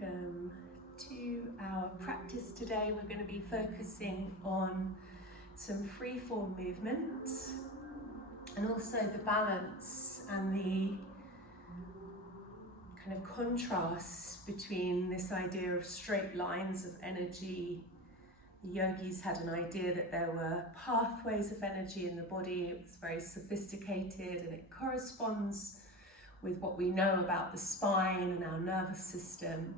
welcome to our practice today. We're going to be focusing on some free-form movements and also the balance and the kind of contrast between this idea of straight lines of energy. The yogis had an idea that there were pathways of energy in the body. It was very sophisticated and it corresponds with what we know about the spine and our nervous system.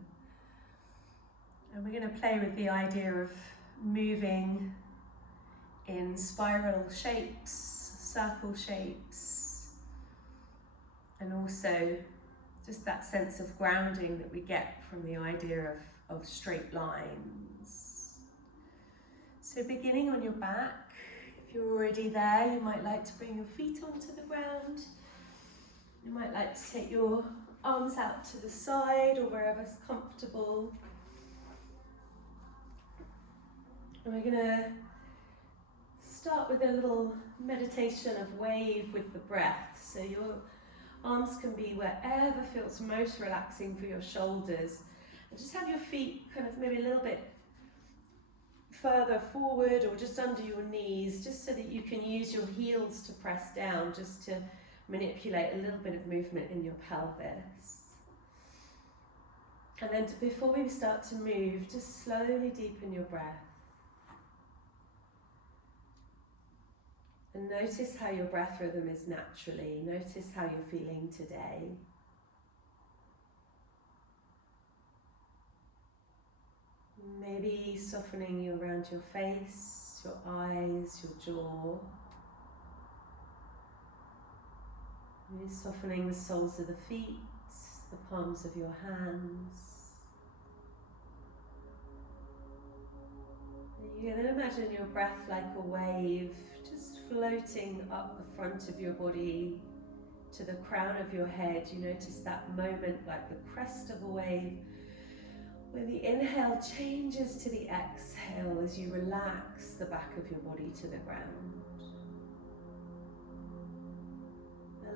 And we're going to play with the idea of moving in spiral shapes, circle shapes, and also just that sense of grounding that we get from the idea of straight lines. So beginning on your back, if you're already there, you might like to bring your feet onto the ground. You might like to take your arms out to the side or wherever's comfortable. And we're going to start with a little meditation of wave with the breath. So your arms can be wherever feels most relaxing for your shoulders. And just have your feet kind of maybe a little bit further forward or just under your knees, just so that you can use your heels to press down, just to manipulate a little bit of movement in your pelvis. And then before we start to move, just slowly deepen your breath. And notice how your breath rhythm is naturally. Notice how you're feeling today. Maybe softening you around your face, your eyes, your jaw. Maybe softening the soles of the feet, the palms of your hands. You're going to imagine your breath like a wave, just floating up the front of your body to the crown of your head. You notice that moment like the crest of a wave, where the inhale changes to the exhale as you relax the back of your body to the ground.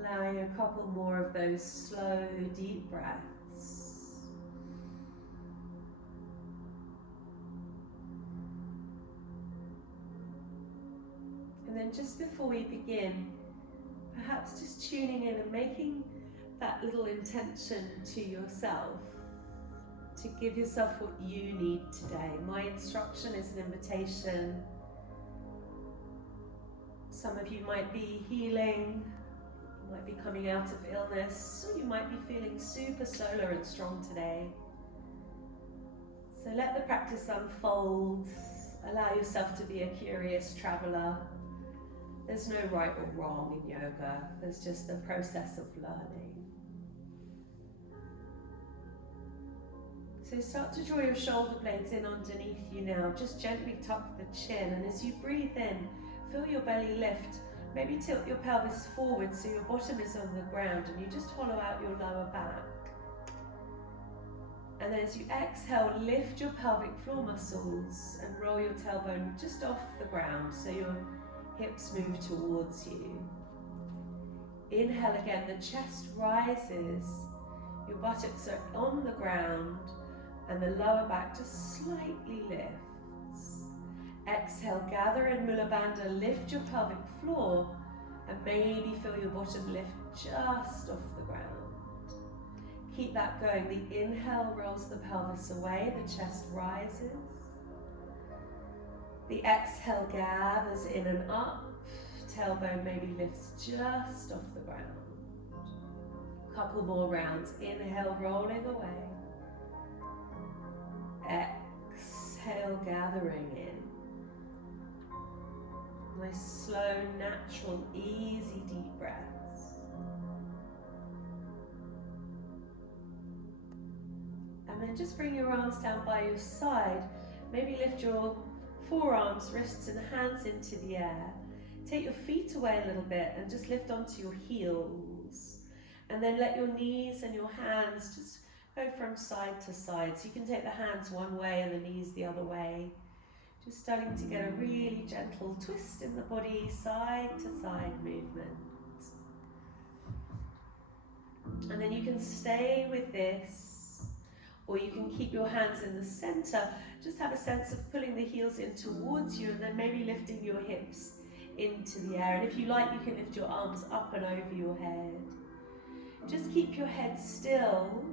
Allowing a couple more of those slow, deep breaths. And then just before we begin, perhaps just tuning in and making that little intention to yourself, to give yourself what you need today. My instruction is an invitation. Some of you might be healing, you might be coming out of illness, or you might be feeling super solar and strong today. So let the practice unfold. Allow yourself to be a curious traveler. There's no right or wrong in yoga. There's just the process of learning. So start to draw your shoulder blades in underneath you now. Just gently tuck the chin, and as you breathe in, feel your belly lift. Maybe tilt your pelvis forward so your bottom is on the ground and you just hollow out your lower back. And then as you exhale, lift your pelvic floor muscles and roll your tailbone just off the ground so your hips move towards you. Inhale again, the chest rises, your buttocks are on the ground, and the lower back just slightly lifts. Exhale, gather in Mula Bandha, lift your pelvic floor, and maybe feel your bottom lift just off the ground. Keep that going. The inhale rolls the pelvis away, the chest rises. The exhale gathers in and up, tailbone maybe lifts just off the ground. Couple more rounds. Inhale, rolling away. Exhale, gathering in. Nice, slow, natural, easy, deep breaths. And then just bring your arms down by your side. Maybe lift your forearms, wrists and hands into the air. Take your feet away a little bit and just lift onto your heels. And then let your knees and your hands just go from side to side. So you can take the hands one way and the knees the other way. Just starting to get a really gentle twist in the body, side to side movement. And then you can stay with this or you can keep your hands in the center. Just have a sense of pulling the heels in towards you and then maybe lifting your hips into the air. And if you like, you can lift your arms up and over your head. Just keep your head still,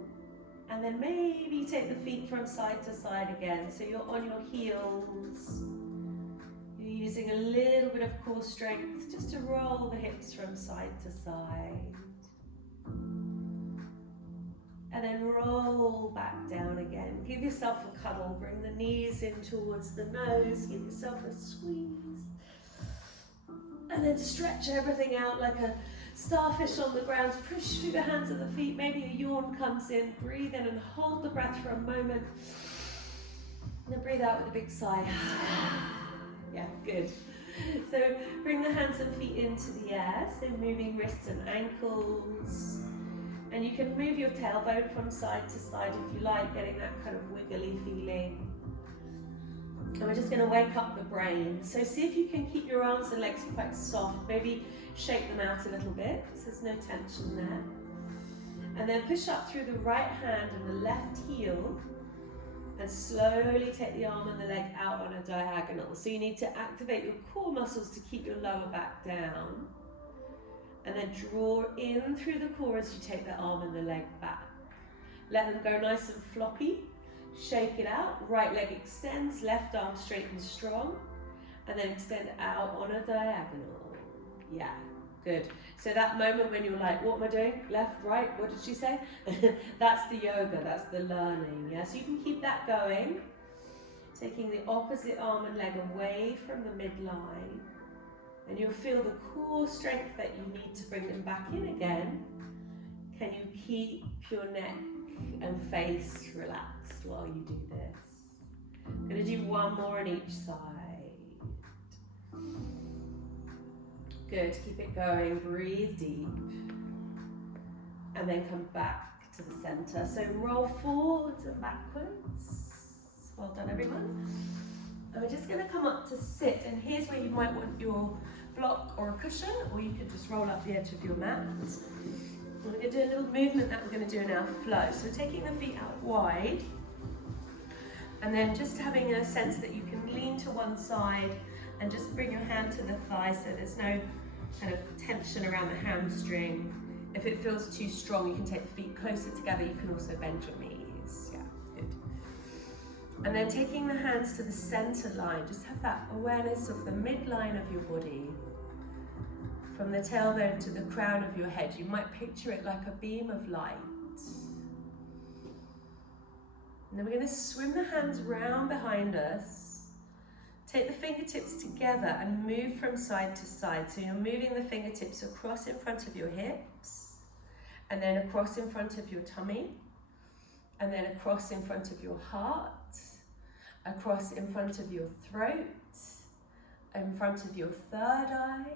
and then maybe take the feet from side to side again. So you're on your heels. You're using a little bit of core strength just to roll the hips from side to side. And then roll back down again. Give yourself a cuddle. Bring the knees in towards the nose. Give yourself a squeeze. And then stretch everything out like a starfish on the ground. Push through the hands and the feet. Maybe a yawn comes in. Breathe in and hold the breath for a moment. And then breathe out with a big sigh. Yeah, good. So bring the hands and feet into the air. So moving wrists and ankles. And you can move your tailbone from side to side if you like, getting that kind of wiggly feeling. And we're just going to wake up the brain. So see if you can keep your arms and legs quite soft. Maybe shake them out a little bit, so there's no tension there. And then push up through the right hand and the left heel. And slowly take the arm and the leg out on a diagonal. So you need to activate your core muscles to keep your lower back down. And then draw in through the core as you take the arm and the leg back. Let them go nice and floppy. Shake it out. Right leg extends, left arm straight and strong. And then extend out on a diagonal. Yeah, good. So that moment when you're like, what am I doing? Left, right, what did she say? That's the yoga, that's the learning. Yeah, so you can keep that going. Taking the opposite arm and leg away from the midline. And you'll feel the core strength that you need to bring them back in again. Can you keep your neck and face relaxed while you do this? I'm going to do one more on each side. Good, keep it going, breathe deep. And then come back to the center. So roll forwards and backwards. Well done, everyone. And we're just going to come up to sit, and here's where you might want your block or a cushion, or you could just roll up the edge of your mat. And we're going to do a little movement that we're going to do in our flow. So taking the feet out wide, and then just having a sense that you can lean to one side and just bring your hand to the thigh so there's no kind of tension around the hamstring. If it feels too strong, you can take the feet closer together. You can also bend your knees. Yeah, good. And then taking the hands to the center line, just have that awareness of the midline of your body. From the tailbone to the crown of your head, you might picture it like a beam of light. And then we're going to swim the hands round behind us. Take the fingertips together and move from side to side. So you're moving the fingertips across in front of your hips, and then across in front of your tummy, and then across in front of your heart, across in front of your throat, in front of your third eye,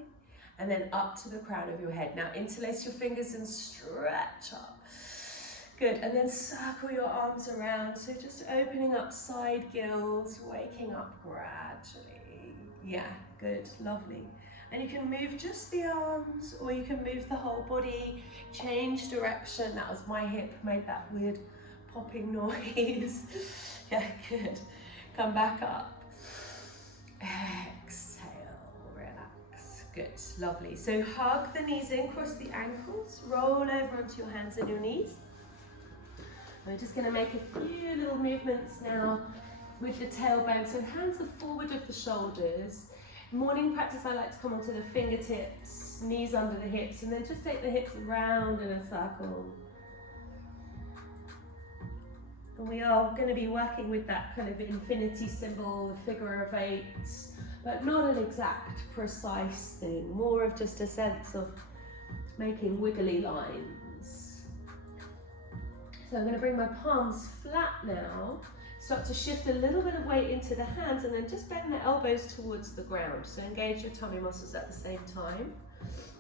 and then up to the crown of your head. Now interlace your fingers and stretch up. Good, and then circle your arms around. So just opening up side gills, waking up gradually. Yeah, good, lovely. And you can move just the arms, or you can move the whole body, change direction. That was my hip, made that weird popping noise. Yeah, good. Come back up. Exhale, relax. Good, lovely. So hug the knees in, cross the ankles, roll over onto your hands and your knees. We're just going to make a few little movements now with the tailbone. So hands are forward of the shoulders. Morning practice, I like to come onto the fingertips, knees under the hips, and then just take the hips round in a circle. And we are going to be working with that kind of infinity symbol, figure of 8, but not an exact, precise thing, more of just a sense of making wiggly lines. So I'm going to bring my palms flat now, start to shift a little bit of weight into the hands, and then just bend the elbows towards the ground. So engage your tummy muscles at the same time,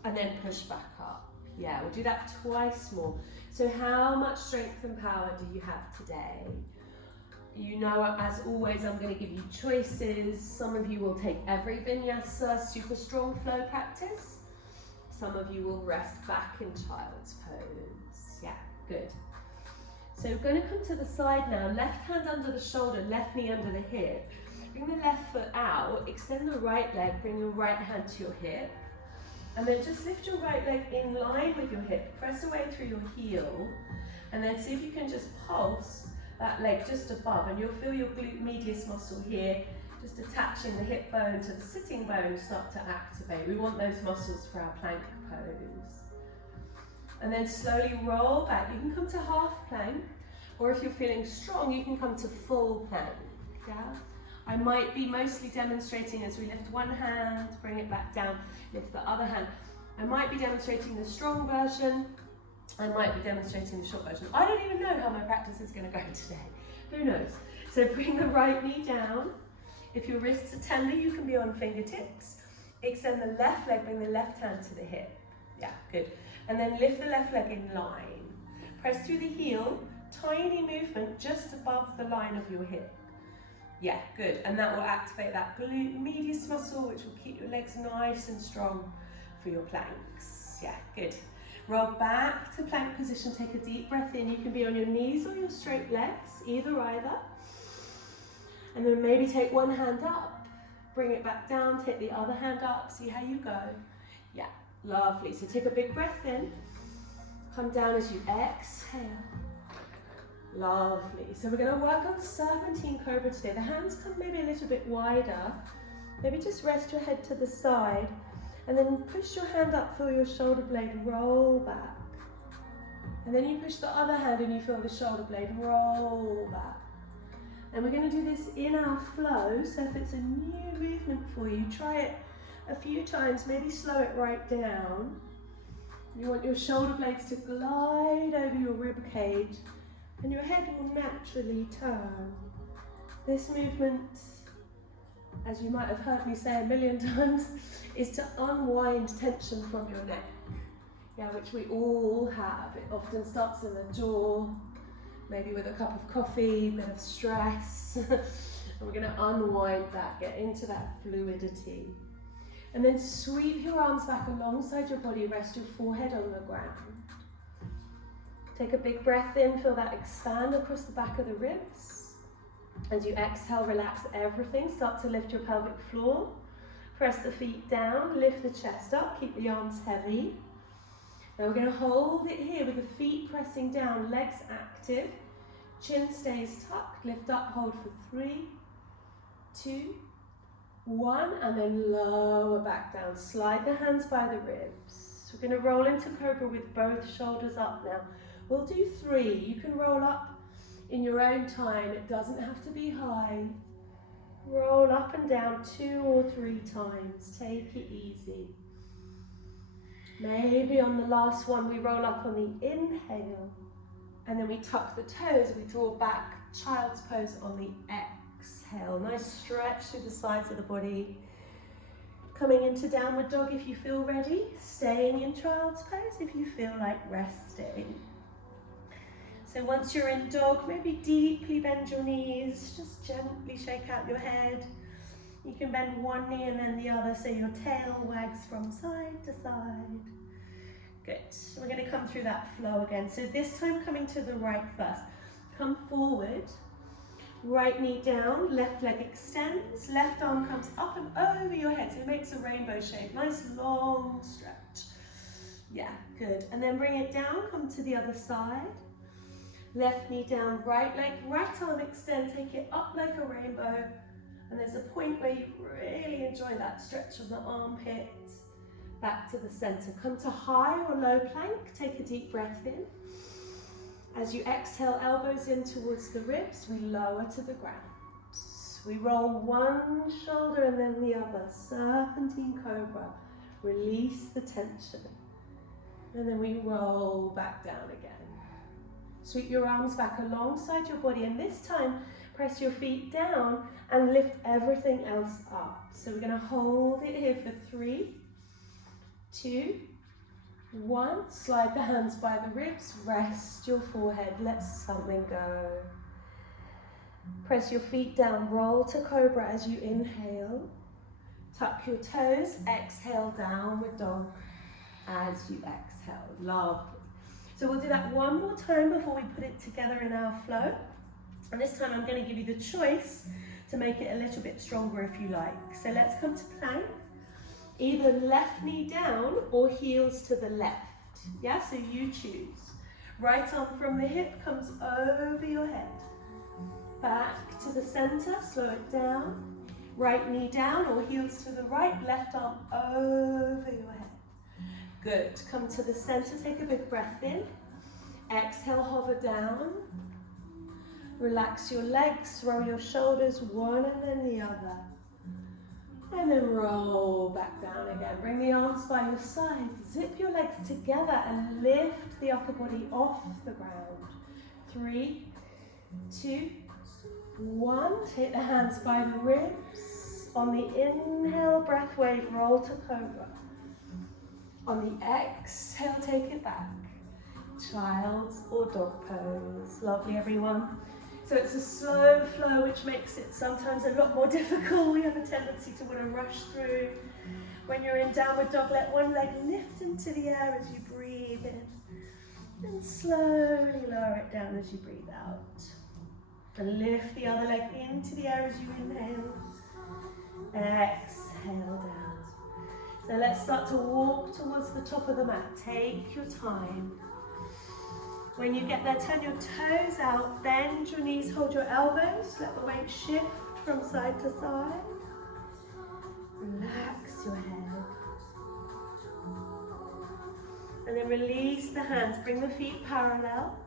and then push back up. Yeah, we'll do that twice more. So how much strength and power do you have today? You know, as always, I'm going to give you choices. Some of you will take every vinyasa, super strong flow practice. Some of you will rest back in child's pose. Yeah, good. So we're going to come to the side now, left hand under the shoulder, left knee under the hip. Bring the left foot out, extend the right leg, bring your right hand to your hip. And then just lift your right leg in line with your hip, press away through your heel, and then see if you can just pulse that leg just above, and you'll feel your glute medius muscle here, just attaching the hip bone to the sitting bone, start to activate. We want those muscles for our plank pose. And then slowly roll back. You can come to half plank, or if you're feeling strong, you can come to full plank. Yeah? I might be mostly demonstrating as we lift one hand, bring it back down, lift the other hand. I might be demonstrating the strong version, I might be demonstrating the short version. I don't even know how my practice is going to go today. Who knows? So bring the right knee down. If your wrists are tender, you can be on fingertips. Extend the left leg, bring the left hand to the hip. Yeah, good. And then lift the left leg in line. Press through the heel, tiny movement just above the line of your hip. Yeah, good. And that will activate that glute medius muscle, which will keep your legs nice and strong for your planks. Yeah, good. Roll back to plank position, take a deep breath in. You can be on your knees or your straight legs, either. And then maybe take one hand up, bring it back down, take the other hand up, see how you go. Yeah, lovely. So take a big breath in, come down as you exhale. Lovely. So we're going to work on serpentine cobra today. The hands come maybe a little bit wider. Maybe just rest your head to the side and then push your hand up, feel your shoulder blade roll back. And then you push the other hand and you feel the shoulder blade roll back. And we're going to do this in our flow. So if it's a new movement for you, try it a few times, maybe slow it right down. You want your shoulder blades to glide over your rib cage and your head will naturally turn. This movement, as you might have heard me say a million times, is to unwind tension from your neck. Yeah, which we all have. It often starts in the jaw, maybe with a cup of coffee, a bit of stress. And we're going to unwind that, get into that fluidity. And then sweep your arms back alongside your body, rest your forehead on the ground. Take a big breath in, feel that expand across the back of the ribs. As you exhale, relax everything, start to lift your pelvic floor. Press the feet down, lift the chest up, keep the arms heavy. Now we're going to hold it here with the feet pressing down, legs active, chin stays tucked, lift up, hold for 3, 2, 1, and then lower back down. Slide the hands by the ribs. We're going to roll into cobra with both shoulders up now. We'll do 3. You can roll up in your own time. It doesn't have to be high. Roll up and down 2 or 3 times. Take it easy. Maybe on the last one we roll up on the inhale and then we tuck the toes. We draw back, child's pose on the exhale. Nice stretch through the sides of the body. Coming into downward dog if you feel ready. Staying in child's pose if you feel like resting. So once you're in dog, maybe deeply bend your knees, just gently shake out your head. You can bend one knee and then the other so your tail wags from side to side. Good. We're going to come through that flow again. So this time coming to the right first. Come forward, right knee down, left leg extends, left arm comes up and over your head. So it makes a rainbow shape. Nice long stretch. Yeah, good. And then bring it down, come to the other side. Left knee down, right leg, right arm extend, take it up like a rainbow. And there's a point where you really enjoy that stretch of the armpit. Back to the center. Come to high or low plank, take a deep breath in. As you exhale, elbows in towards the ribs, we lower to the ground. We roll one shoulder and then the other, serpentine cobra. Release the tension. And then we roll back down again. Sweep your arms back alongside your body, and this time press your feet down and lift everything else up. So we're going to hold it here for 3, 2, 1. Slide the hands by the ribs, rest your forehead, let something go. Press your feet down, roll to cobra as you inhale. Tuck your toes, exhale, downward dog as you exhale. Lovely. So we'll do that one more time before we put it together in our flow. And this time I'm going to give you the choice to make it a little bit stronger if you like. So let's come to plank. Either left knee down or heels to the left. Yeah, so you choose. Right arm from the hip comes over your head. Back to the center, slow it down. Right knee down or heels to the right, left arm over your head. Good, come to the center, take a big breath in. Exhale, hover down. Relax your legs, roll your shoulders, one and then the other. And then roll back down again. Bring the arms by your side. Zip your legs together and lift the upper body off the ground. 3, 2, 1. Take the hands by the ribs. On the inhale, breath wave, roll to cobra. On the exhale, take it back. Child's or dog pose. Lovely, everyone. So it's a slow flow, which makes it sometimes a lot more difficult. We have a tendency to want to rush through. When you're in downward dog, let one leg lift into the air as you breathe in. And slowly lower it down as you breathe out. And lift the other leg into the air as you inhale. Exhale down. So let's start to walk towards the top of the mat. Take your time. When you get there, turn your toes out, bend your knees, hold your elbows, let the weight shift from side to side. Relax your head. And then release the hands, bring the feet parallel.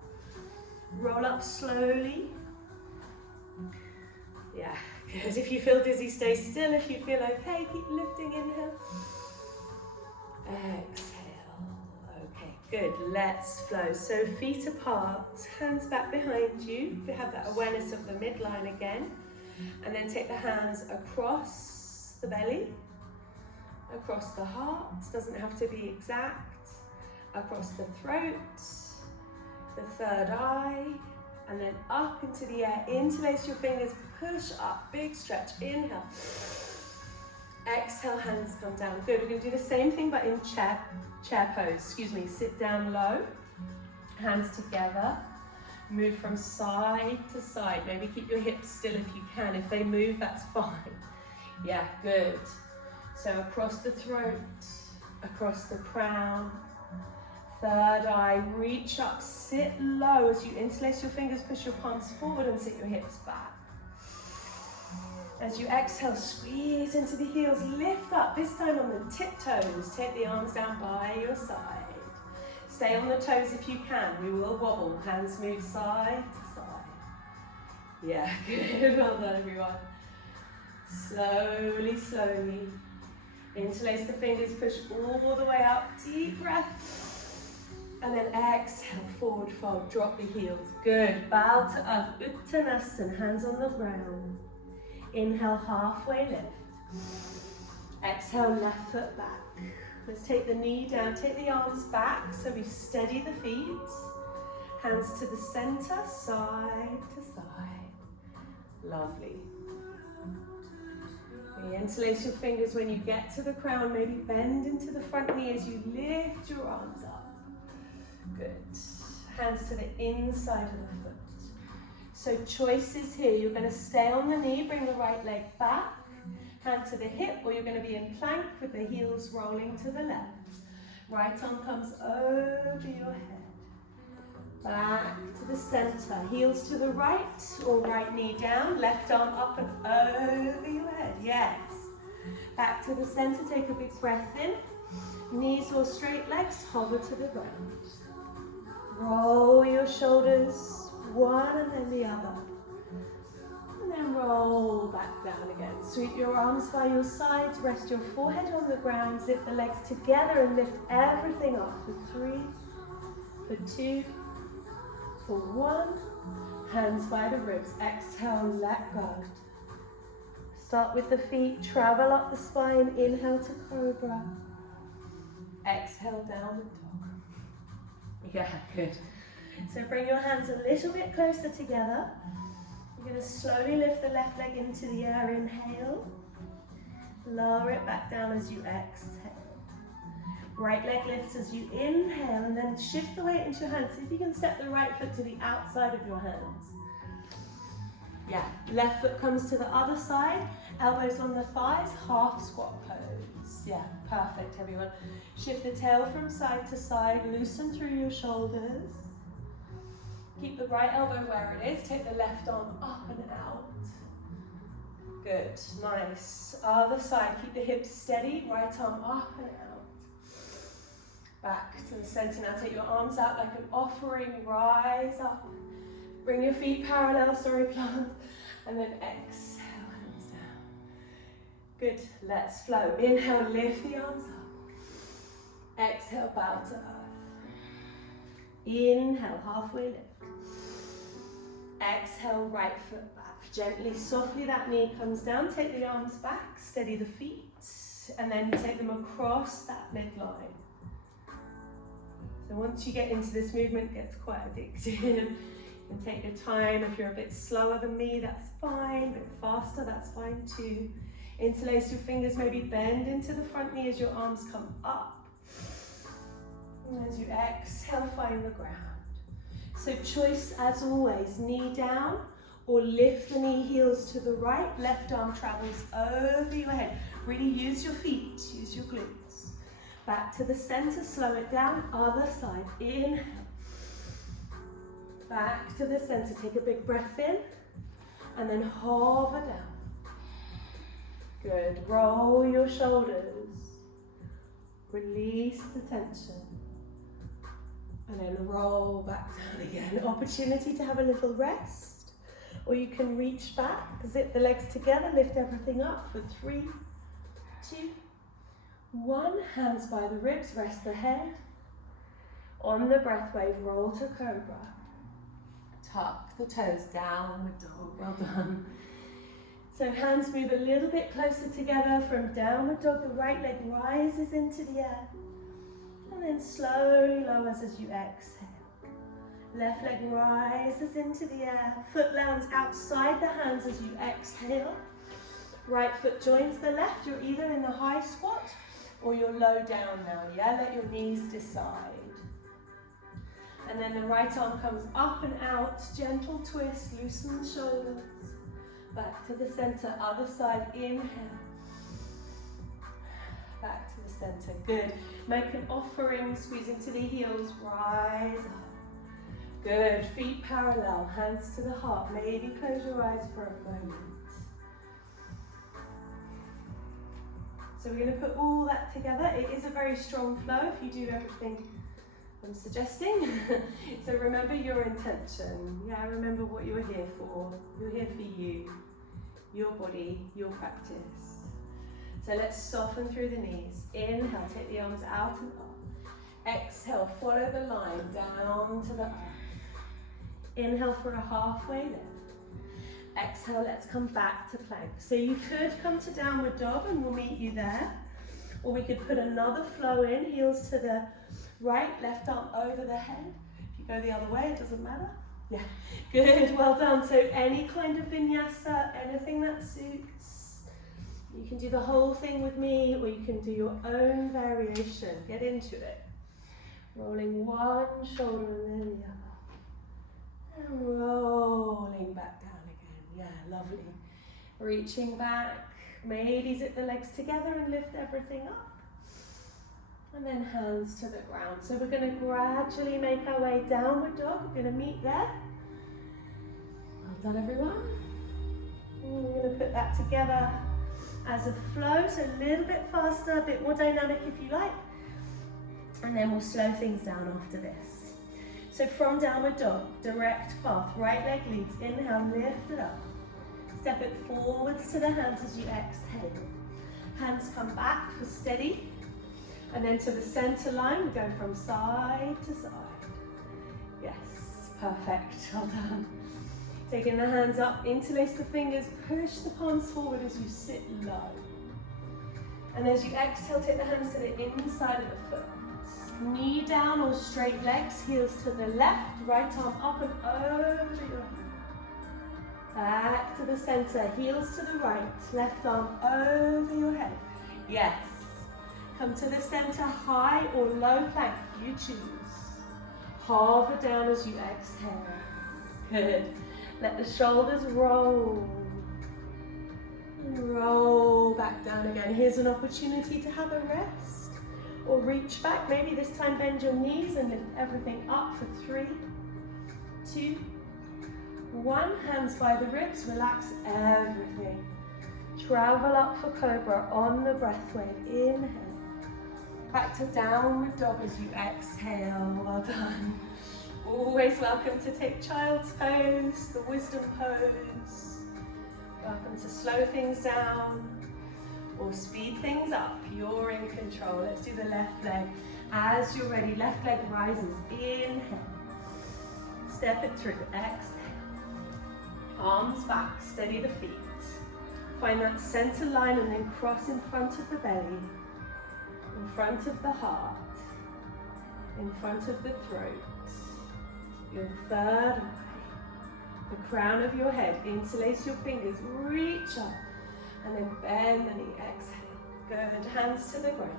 Roll up slowly. Yeah, good. If you feel dizzy, stay still. If you feel okay, keep lifting, inhale. Exhale. Good, let's flow. So feet apart, hands back behind you. You have that awareness of the midline again. And then take the hands across the belly, across the heart, doesn't have to be exact, across the throat, the third eye, and then up into the air. Interlace your fingers, push up, big stretch, inhale. Exhale, hands come down. Good, we're going to do the same thing but in chair pose. Sit down low, hands together. Move from side to side. Maybe keep your hips still if you can. If they move, that's fine. Yeah, good. So across the throat, across the crown, third eye, reach up, sit low as you interlace your fingers, push your palms forward and sit your hips back. As you exhale, squeeze into the heels, lift up, this time on the tiptoes. Take the arms down by your side. Stay on the toes if you can. We will wobble, hands move side to side. Yeah, good, well done everyone. Slowly, slowly. Interlace the fingers, push all the way up, deep breath. And then exhale, forward fold, drop the heels. Good, bow to up, Uttanasana, hands on the ground. Inhale, halfway lift. Exhale, left foot back. Let's take the knee down, take the arms back so we steady the feet. Hands to the center, side to side. Lovely. Interlace your fingers when you get to the crown, maybe bend into the front knee as you lift your arms up. Good. Hands to the inside of the foot. So choices here, you're going to stay on the knee, bring the right leg back, hand to the hip, or you're going to be in plank with the heels rolling to the left. Right arm comes over your head. Back to the center, heels to the right, or right knee down, left arm up and over your head, yes. Back to the center, take a big breath in. Knees or straight legs, hover to the ground. Roll your shoulders, one and then the other. And then roll back down again. Sweep your arms by your sides, rest your forehead on the ground, zip the legs together and lift everything up for 3, for 2, for 1. Hands by the ribs, exhale, let go. Start with the feet, travel up the spine, inhale to cobra. Exhale, downward dog. Yeah, good. So bring your hands a little bit closer together. You're going to slowly lift the left leg into the air, inhale. Lower it back down as you exhale. Right leg lifts as you inhale, and then shift the weight into your hands. See if you can step the right foot to the outside of your hands. Yeah, left foot comes to the other side, elbows on the thighs, half squat pose. Yeah, perfect everyone. Shift the tail from side to side, loosen through your shoulders. Keep the right elbow where it is, take the left arm up and out. Good, nice. Other side, keep the hips steady, right arm up and out. Back to the center now, take your arms out like an offering, rise up. Bring your feet parallel, plant, and then exhale, hands down. Good, let's flow. Inhale, lift the arms up. Exhale, bow to earth. Inhale, halfway lift. Exhale, right foot back. Gently, softly that knee comes down. Take the arms back, steady the feet, and then take them across that midline. So once you get into this movement, it gets quite addictive. You can take your time. If you're a bit slower than me, that's fine. A bit faster, that's fine too. Interlace your fingers, maybe bend into the front knee as your arms come up. And as you exhale, find the ground. So choice as always, knee down or lift the knee, heels to the right, left arm travels over your head. Really use your feet, use your glutes. Back to the center, slow it down, other side, inhale. Back to the center, take a big breath in, and then hover down. Good, roll your shoulders. Release the tension. And then roll back down again. Opportunity to have a little rest. Or you can reach back, zip the legs together, lift everything up for 3, 2, 1. Hands by the ribs, rest the head. On the breath wave, roll to cobra. Tuck the toes, downward dog, well done. So hands move a little bit closer together from downward dog. The right leg rises into the air. And then slowly lowers as you exhale. Left leg rises into the air. Foot lands outside the hands as you exhale. Right foot joins the left. You're either in the high squat or you're low down now, yeah? Let your knees decide. And then the right arm comes up and out. Gentle twist, loosen the shoulders. Back to the center, other side, inhale. Back to the center, good. Make an offering, squeeze into the heels, rise up. Good, feet parallel, hands to the heart. Maybe close your eyes for a moment. So we're going to put all that together. It is a very strong flow if you do everything I'm suggesting. So remember your intention. Yeah, remember what you were here for. You're here for you, your body, your practice. So let's soften through the knees. Inhale, take the arms out and up. Exhale, follow the line down to the earth. Inhale for a halfway lift. Exhale, let's come back to plank. So you could come to downward dog and we'll meet you there. Or we could put another flow in, heels to the right, left arm over the head. If you go the other way, it doesn't matter. Yeah, good, well done. So any kind of vinyasa, anything that suits. You can do the whole thing with me, or you can do your own variation. Get into it. Rolling one shoulder and then the other. And rolling back down again. Yeah, lovely. Reaching back. Maybe zip the legs together and lift everything up. And then hands to the ground. So we're going to gradually make our way downward dog. We're going to meet there. Well done, everyone. And we're going to put that together as a flow, so a little bit faster, a bit more dynamic if you like. And then we'll slow things down after this. So from downward dog, direct path, right leg leads, inhale, lift it up. Step it forwards to the hands as you exhale. Hands come back for steady. And then to the center line, we go from side to side. Yes, perfect, well done. Taking the hands up, interlace the fingers, push the palms forward as you sit low. And as you exhale, take the hands to the inside of the foot. Knee down or straight legs, heels to the left, right arm up and over your head. Back to the center, heels to the right, left arm over your head. Yes. Come to the center, high or low plank, you choose. Hover down as you exhale. Good. Let the shoulders roll. Roll back down again. Here's an opportunity to have a rest or reach back. Maybe this time bend your knees and lift everything up for 3, 2, 1. Hands by the ribs, relax everything. Travel up for cobra on the breath wave. Inhale. Back to downward dog as you exhale. Well done. Always welcome to take child's pose, the wisdom pose. Welcome to slow things down or speed things up. You're in control. Let's do the left leg. As you're ready, left leg rises. Inhale. Step it through. Exhale. Arms back. Steady the feet. Find that center line and then cross in front of the belly, in front of the heart, in front of the throat. Your third eye, the crown of your head. Interlace your fingers, reach up, and then bend the knee. Exhale. Good. Hands to the ground.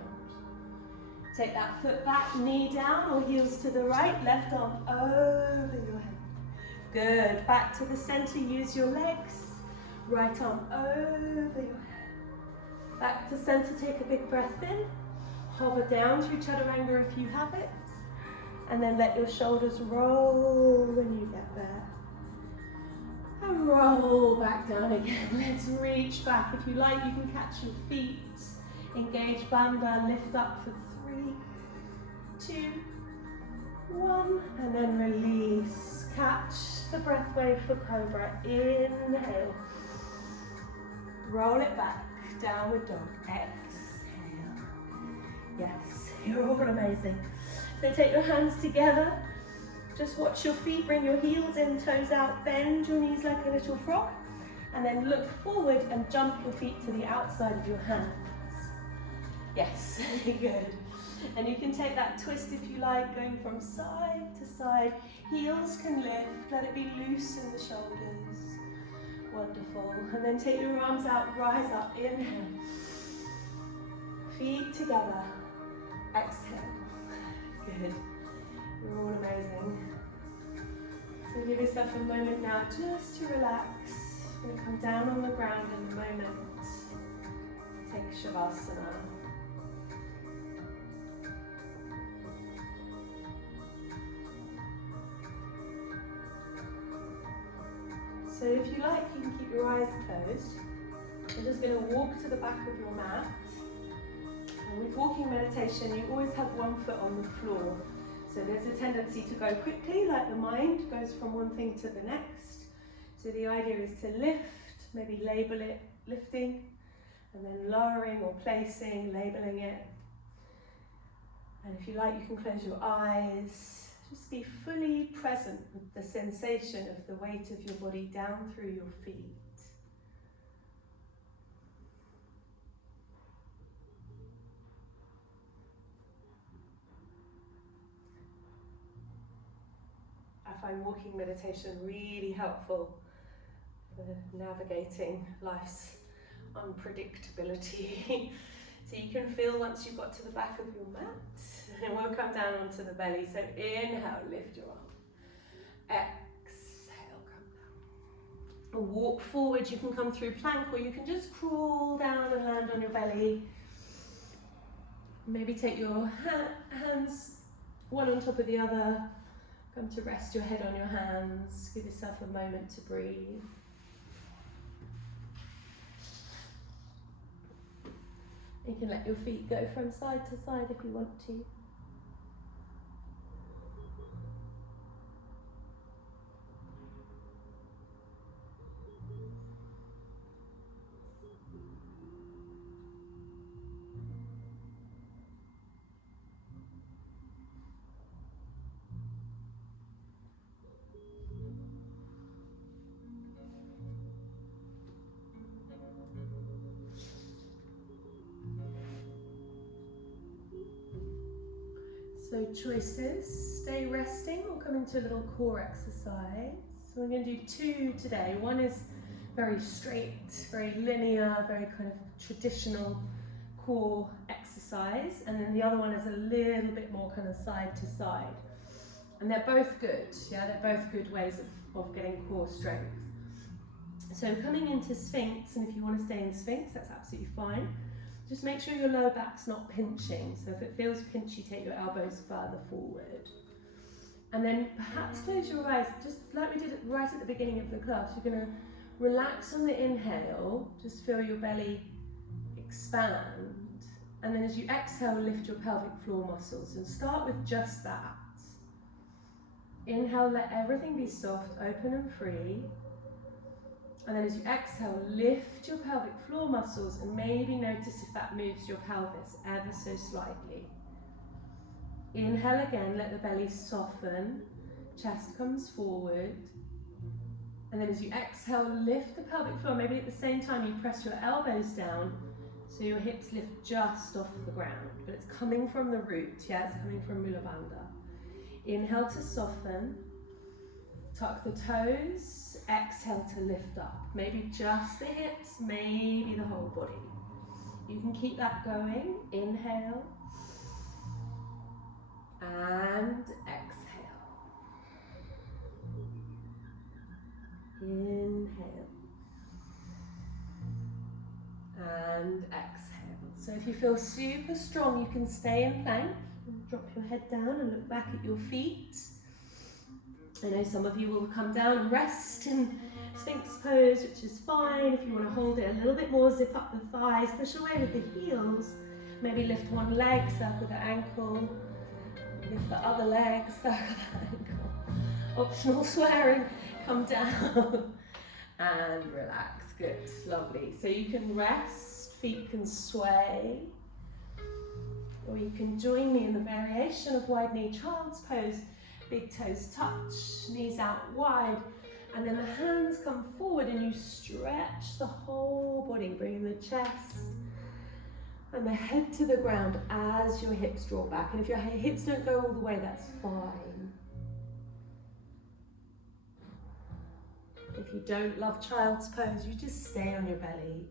Take that foot back, knee down or heels to the right, left arm over your head. Good. Back to the center. Use your legs. Right arm over your head. Back to center. Take a big breath in. Hover down through chaturanga if you have it. And then let your shoulders roll when you get there. And roll back down again. Let's reach back. If you like, you can catch your feet. Engage bandha, lift up for 3, 2, 1. And then release. Catch the breath wave for cobra. Inhale. Roll it back. Downward dog. Exhale. Yes, you're all amazing. So take your hands together. Just watch your feet, bring your heels in, toes out, bend your knees like a little frog, and then look forward and jump your feet to the outside of your hands. Yes, good. And you can take that twist if you like, going from side to side. Heels can lift, let it be loose in the shoulders. Wonderful. And then take your arms out, rise up, inhale. Feet together, exhale. Good. You're all amazing. So give yourself a moment now just to relax. You're going to come down on the ground in a moment. Take Shavasana. So if you like, you can keep your eyes closed. We're just going to walk to the back of your mat. And with walking meditation, you always have one foot on the floor. So there's a tendency to go quickly, like the mind goes from one thing to the next. So the idea is to lift, maybe label it lifting, and then lowering or placing, labeling it. And if you like, you can close your eyes. Just be fully present with the sensation of the weight of your body down through your feet. I find walking meditation really helpful for navigating life's unpredictability. So you can feel once you've got to the back of your mat, and we'll come down onto the belly. So inhale, lift your arm. Exhale, come down. Walk forward, you can come through plank or you can just crawl down and land on your belly. Maybe take your hands one on top of the other. Come to rest your head on your hands. Give yourself a moment to breathe. You can let your feet go from side to side if you want to. So choices, stay resting or come into a little core exercise. So we're going to do 2 today. One is very straight, very linear, very kind of traditional core exercise, and then the other one is a little bit more kind of side to side. And they're both good, yeah, they're both good ways of getting core strength. So coming into Sphinx, and if you want to stay in Sphinx, that's absolutely fine. Just make sure your lower back's not pinching. So if it feels pinchy, take your elbows further forward. And then perhaps close your eyes, just like we did right at the beginning of the class. You're going to relax on the inhale, just feel your belly expand. And then as you exhale, lift your pelvic floor muscles, and start with just that. Inhale, let everything be soft, open and free. And then as you exhale, lift your pelvic floor muscles, and maybe notice if that moves your pelvis ever so slightly. Inhale again, let the belly soften, chest comes forward. And then as you exhale, lift the pelvic floor. Maybe at the same time you press your elbows down so your hips lift just off the ground, but it's coming from the root, yeah, it's coming from Mula Bandha. Inhale to soften, tuck the toes, exhale to lift up. Maybe just the hips, maybe the whole body. You can keep that going. Inhale and exhale. Inhale and exhale. So if you feel super strong, you can stay in plank. Drop your head down and look back at your feet. I know some of you will come down and rest in Sphinx pose, which is fine. If you want to hold it a little bit more, zip up the thighs, push away with the heels. Maybe lift one leg, circle the ankle. Lift the other leg, circle the ankle. Optional swearing, come down and relax. Good, lovely. So you can rest, feet can sway. Or you can join me in the variation of wide knee child's pose. Big toes touch, knees out wide, and then the hands come forward and you stretch the whole body, bringing the chest and the head to the ground as your hips draw back. And if your hips don't go all the way, that's fine. If you don't love child's pose, you just stay on your belly.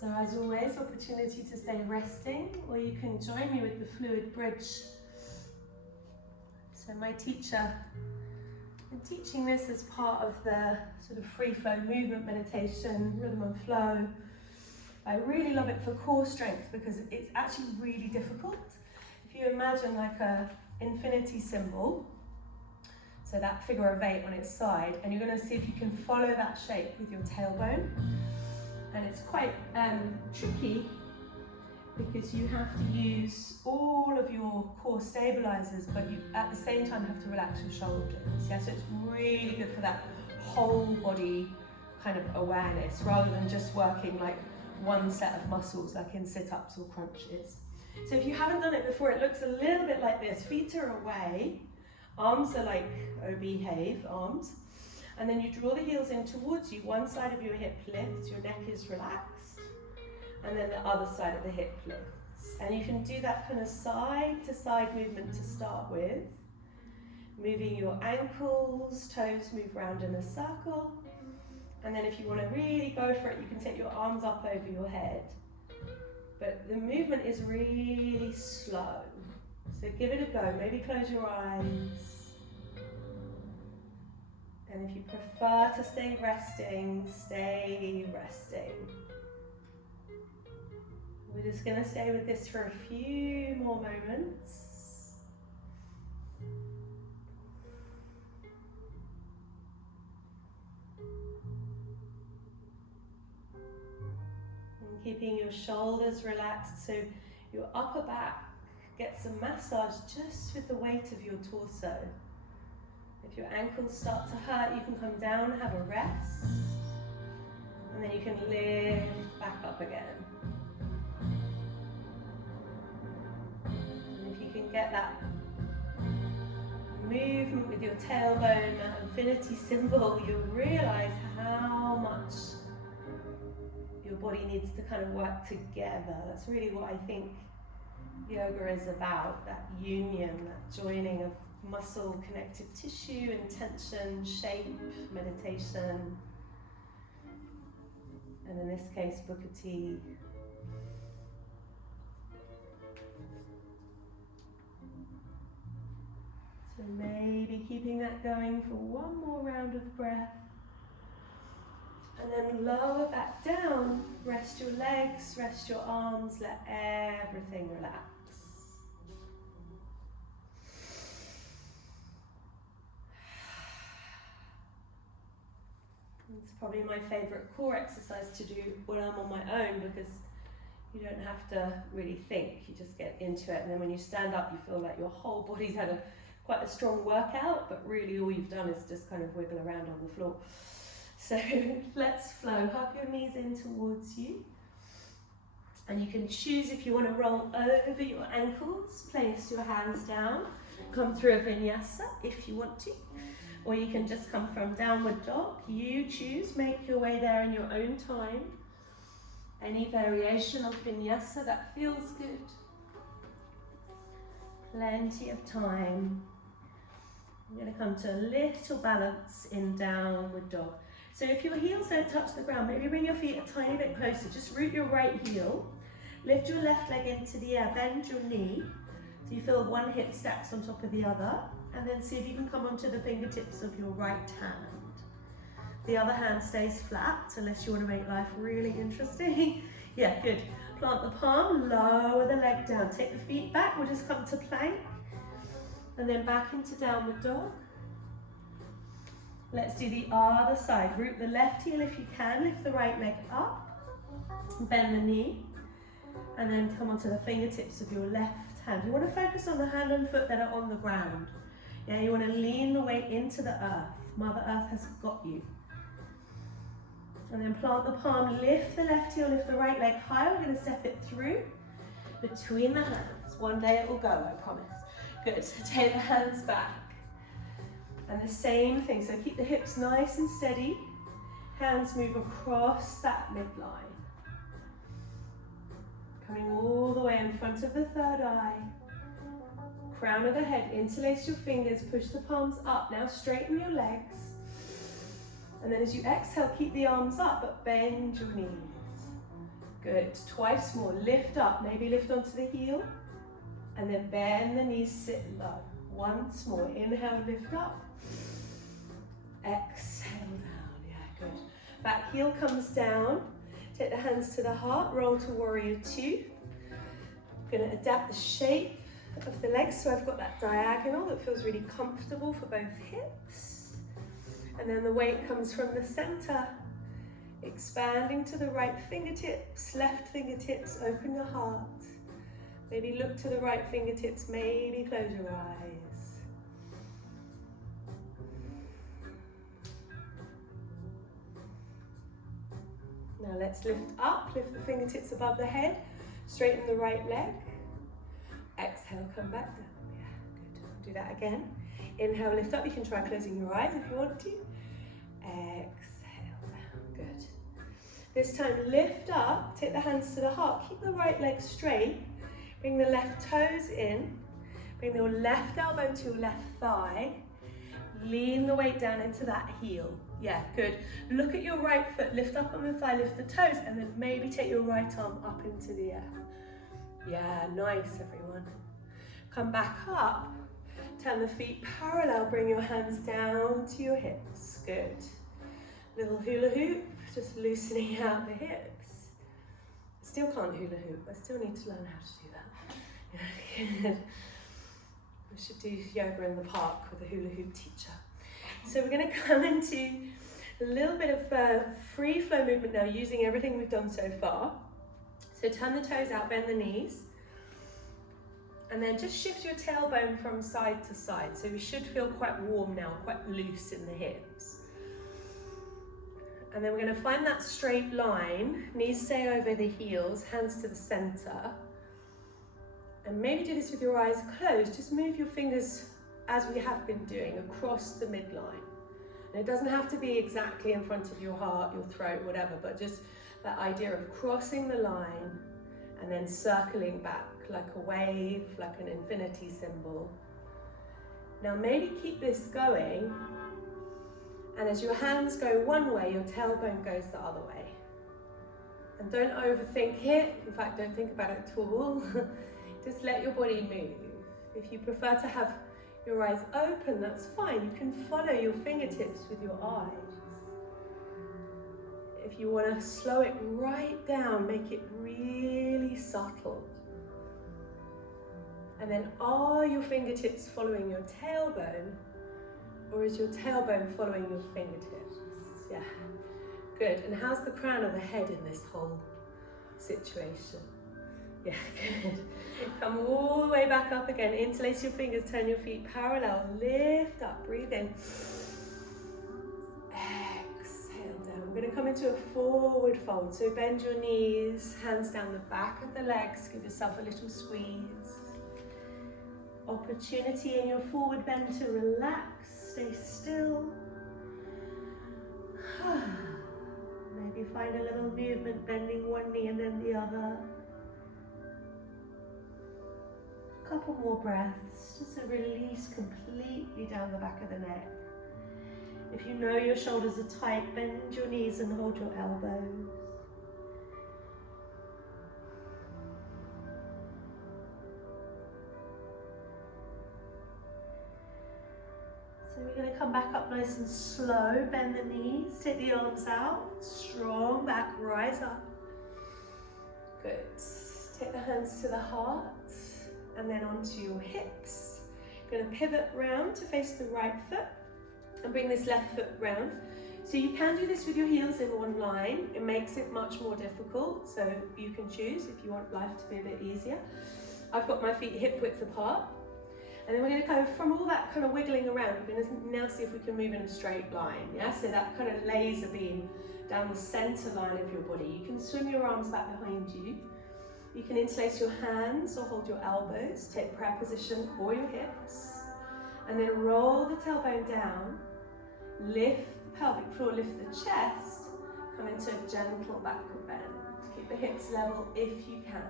So as always, opportunity to stay resting, or you can join me with the fluid bridge. So my teacher, I'm teaching this as part of the sort of free flow movement meditation, rhythm and flow. I really love it for core strength because it's actually really difficult. If you imagine like a infinity symbol, so that figure of 8 on its side, and you're going to see if you can follow that shape with your tailbone. And it's quite tricky because you have to use all of your core stabilizers, but you at the same time have to relax your shoulders. Yeah, so it's really good for that whole body kind of awareness rather than just working like one set of muscles like in sit-ups or crunches. So if you haven't done it before, it looks a little bit like this. Feet are away, arms are like, oh behave, arms. And then you draw the heels in towards you. One side of your hip lifts, your neck is relaxed. And then the other side of the hip lifts. And you can do that kind of side to side movement to start with. Moving your ankles, toes move round in a circle. And then if you want to really go for it, you can take your arms up over your head. But the movement is really slow. So give it a go. Maybe close your eyes. And if you prefer to stay resting, stay resting. We're just going to stay with this for a few more moments. And keeping your shoulders relaxed so your upper back gets a massage just with the weight of your torso. If your ankles start to hurt, you can come down, have a rest, and then you can lift back up again. And if you can get that movement with your tailbone, that infinity symbol, you'll realize how much your body needs to kind of work together. That's really what I think yoga is about, that union, that joining of muscle, connective tissue, intention, shape, meditation, and in this case, Booker T. So maybe keeping that going for one more round of breath. And then lower back down, rest your legs, rest your arms, let everything relax. It's probably my favourite core exercise to do when I'm on my own, because you don't have to really think, you just get into it, and then when you stand up you feel like your whole body's had quite a strong workout, but really all you've done is just kind of wiggle around on the floor. So let's flow. Hug your knees in towards you. And you can choose if you want to roll over your ankles, place your hands down, come through a vinyasa if you want to. Or you can just come from downward dog. You choose, make your way there in your own time. Any variation of vinyasa that feels good. Plenty of time. I'm going to come to a little balance in downward dog. So if your heels don't touch the ground, maybe bring your feet a tiny bit closer. Just root your right heel. Lift your left leg into the air, bend your knee. So you feel one hip stacks on top of the other. And then see if you can come onto the fingertips of your right hand. The other hand stays flat, unless you want to make life really interesting. Yeah, good. Plant the palm, lower the leg down. Take the feet back, we'll just come to plank. And then back into downward dog. Let's do the other side. Root the left heel if you can, lift the right leg up. Bend the knee. And then come onto the fingertips of your left hand. You want to focus on the hand and foot that are on the ground. Yeah, you want to lean the weight into the earth. Mother Earth has got you. And then plant the palm, lift the left heel, lift the right leg high. We're going to step it through between the hands. One day it will go, I promise. Good, take the hands back. And the same thing, so keep the hips nice and steady. Hands move across that midline. Coming all the way in front of the third eye. Crown of the head, interlace your fingers, push the palms up. Now straighten your legs. And then as you exhale, keep the arms up, but bend your knees. Good, twice more, lift up, maybe lift onto the heel. And then bend the knees, sit low. Once more, inhale, lift up. Exhale down, yeah, good. Back heel comes down. Take the hands to the heart, roll to warrior two. I'm gonna adapt the shape of the legs, so I've got that diagonal that feels really comfortable for both hips. And then the weight comes from the center, expanding to the right fingertips, left fingertips, open your heart. Maybe look to the right fingertips, maybe close your eyes. Now let's lift up, lift the fingertips above the head, straighten the right leg. Exhale, come back down. Yeah, good. Do that again. Inhale, lift up. You can try closing your eyes if you want to. Exhale down. Good. This time, lift up. Take the hands to the heart. Keep the right leg straight. Bring the left toes in. Bring your left elbow to your left thigh. Lean the weight down into that heel. Yeah, good. Look at your right foot. Lift up on the thigh, lift the toes, and then maybe take your right arm up into the air. Yeah, nice, everyone. Come back up. Turn the feet parallel. Bring your hands down to your hips. Good. Little hula hoop, just loosening out the hips. Still can't hula hoop. I still need to learn how to do that. Good. We should do yoga in the park with a hula hoop teacher. So we're going to come into a little bit of free flow movement now, using everything we've done so far. So turn the toes out, bend the knees. And then just shift your tailbone from side to side. So we should feel quite warm now, quite loose in the hips. And then we're going to find that straight line. Knees stay over the heels, hands to the center. And maybe do this with your eyes closed. Just move your fingers, as we have been doing, across the midline. And it doesn't have to be exactly in front of your heart, your throat, whatever, but just that idea of crossing the line and then circling back like a wave, like an infinity symbol. Now maybe keep this going, and as your hands go one way, your tailbone goes the other way. And don't overthink it. In fact, don't think about it at all. Just let your body move. If you prefer to have your eyes open, that's fine. You can follow your fingertips with your eyes. If you want to slow it right down, make it really subtle. And then are your fingertips following your tailbone, or is your tailbone following your fingertips? Yeah, good. And how's the crown of the head in this whole situation? Yeah, good. Come all the way back up again. Interlace your fingers, turn your feet parallel, lift up, breathe in. Exhale down. We're going to come into a forward fold. So bend your knees, hands down the back of the legs, give yourself a little squeeze. Opportunity in your forward bend to relax, stay still. Maybe find a little movement, bending one knee and then the other. A couple more breaths, just to release completely down the back of the neck. If you know your shoulders are tight, bend your knees and hold your elbows. So we're going to come back up nice and slow, bend the knees, take the arms out, strong back, rise up. Good. Take the hands to the heart and then onto your hips. You're going to pivot round to face the right foot and bring this left foot round. So you can do this with your heels in one line. It makes it much more difficult, so you can choose if you want life to be a bit easier. I've got my feet hip width apart. And then we're going to go from all that kind of wiggling around, we're going to now see if we can move in a straight line. Yeah, so that kind of laser beam down the center line of your body. You can swim your arms back behind you. You can interlace your hands or hold your elbows, take prayer position or your hips. And then roll the tailbone down, lift the pelvic floor, lift the chest, come into a gentle backward bend. Keep the hips level if you can.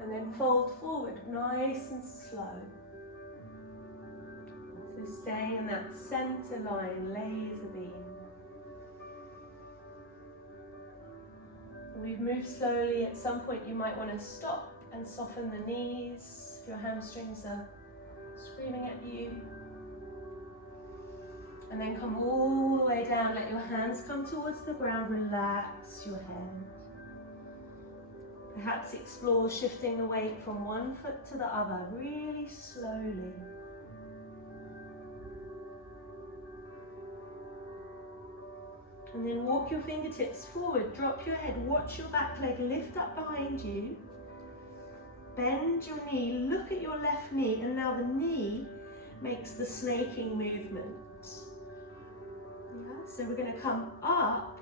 And then fold forward, nice and slow. So stay in that center line, laser beam. We've moved slowly. At some point you might want to stop and soften the knees if your hamstrings are screaming at you. And then come all the way down, let your hands come towards the ground, relax your head. Perhaps explore shifting the weight from one foot to the other, really slowly. And then walk your fingertips forward, drop your head, watch your back leg lift up behind you. Bend your knee, look at your left knee, and now the knee makes the snaking movement. Yeah, so we're going to come up.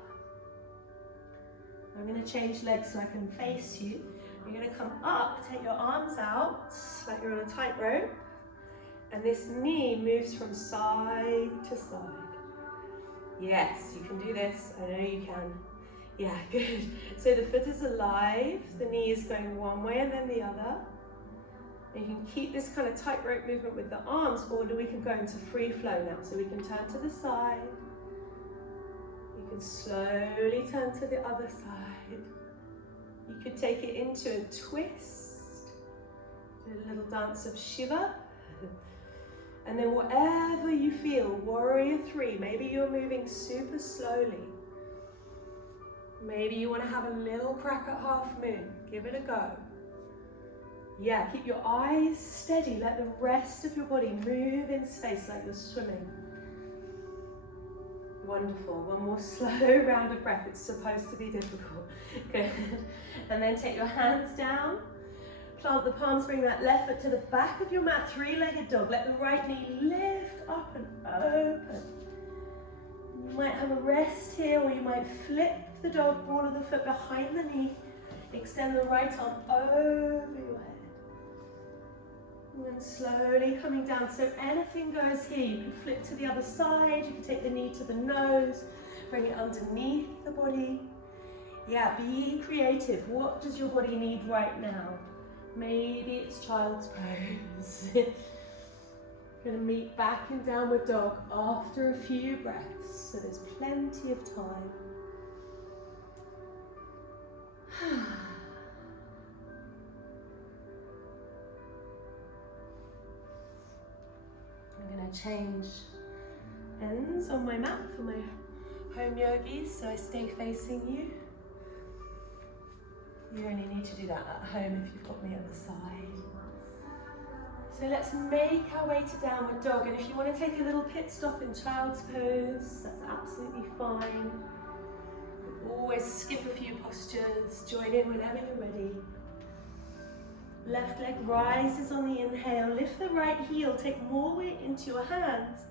I'm going to change legs so I can face you. You're going to come up, take your arms out like you're on a tightrope, and this knee moves from side to side. Yes, you can do this. I know you can. Yeah, good. So the foot is alive, the knee is going one way and then the other. And you can keep this kind of tightrope movement with the arms, or we can go into free flow now. So we can turn to the side. You can slowly turn to the other side. You could take it into a twist, do a little dance of Shiva. And then whatever you feel, warrior three, maybe you're moving super slowly. Maybe you want to have a little crack at half moon. Give it a go. Yeah, keep your eyes steady. Let the rest of your body move in space like you're swimming. Wonderful. One more slow round of breath. It's supposed to be difficult. Good. And then take your hands down. Plant the palms, bring that left foot to the back of your mat, three-legged dog. Let the right knee lift up and open. You might have a rest here, or you might flip the dog, ball of the foot behind the knee. Extend the right arm over your head. And then slowly coming down. So anything goes here. You can flip to the other side. You can take the knee to the nose. Bring it underneath the body. Yeah, be creative. What does your body need right now? Maybe it's child's pose. Going to meet back in downward dog after a few breaths, so there's plenty of time. I'm going to change ends on my mat for my home yogis, so I stay facing you. You only need to do that at home if you've got me at the side. So let's make our way to downward dog, and if you want to take a little pit stop in child's pose, that's absolutely fine. Always skip a few postures, join in whenever you're ready. Left leg rises on the inhale, lift the right heel, take more weight into your hands,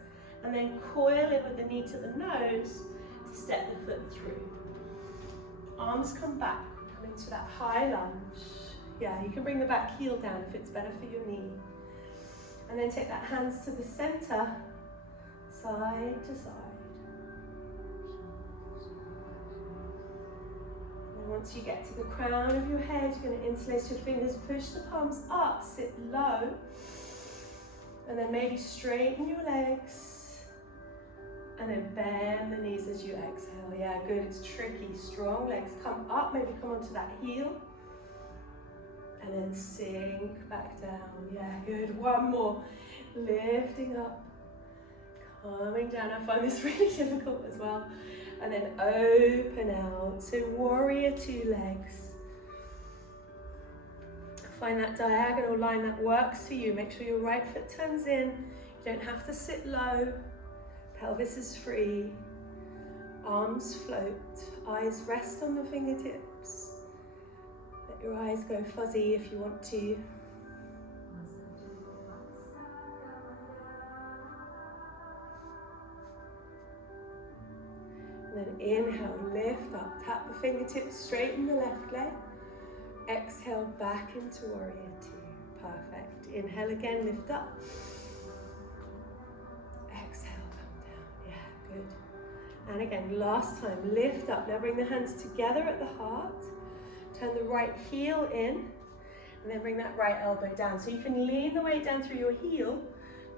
and then coil it with the knee to the nose to step the foot through. Arms come back, come into that high lunge. Yeah, you can bring the back heel down if it's better for your knee. And then take that hands to the center, side to side. And once you get to the crown of your head, you're going to interlace your fingers, push the palms up, sit low. And then maybe straighten your legs. And then bend the knees as you exhale. Yeah, good, it's tricky. Strong legs. Come up, maybe come onto that heel. And then sink back down. Yeah, good. One more. Lifting up, coming down. I find this really difficult as well. And then open out. So warrior two legs. Find that diagonal line that works for you. Make sure your right foot turns in. You don't have to sit low. Pelvis is free. Arms float. Eyes rest on the fingertips. Let your eyes go fuzzy if you want to. And then inhale, lift up, tap the fingertips, straighten the left leg. Exhale back into warrior two. Perfect. Inhale again, lift up. Exhale, come down. Yeah, good. And again, last time, lift up. Now bring the hands together at the heart. Turn the right heel in, and then bring that right elbow down. So you can lean the weight down through your heel,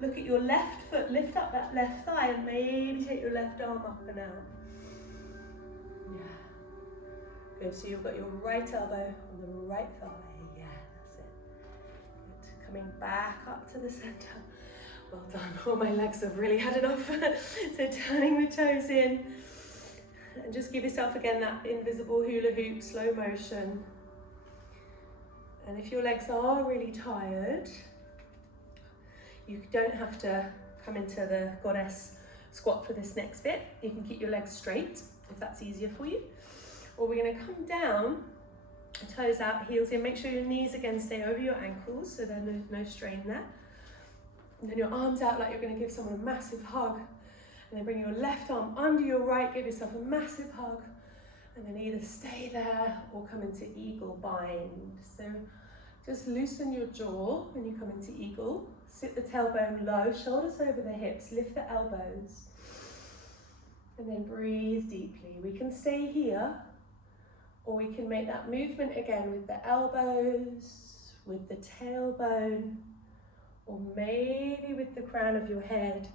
look at your left foot, lift up that left thigh, and maybe take your left arm up and out. Yeah. Good, so you've got your right elbow on the right thigh. Yeah, that's it. Good. Coming back up to the center. Well done, all my legs have really had enough. So turning the toes in. And just give yourself again that invisible hula hoop, slow motion. And if your legs are really tired, you don't have to come into the goddess squat for this next bit. You can keep your legs straight if that's easier for you. Or we're going to come down, toes out, heels in. Make sure your knees again stay over your ankles so there's no strain there. And then your arms out like you're going to give someone a massive hug. And then bring your left arm under your right, give yourself a massive hug. And then either stay there or come into eagle bind. So just loosen your jaw when you come into eagle. Sit the tailbone low, shoulders over the hips, lift the elbows. And then breathe deeply. We can stay here, or we can make that movement again with the elbows, with the tailbone, or maybe with the crown of your head.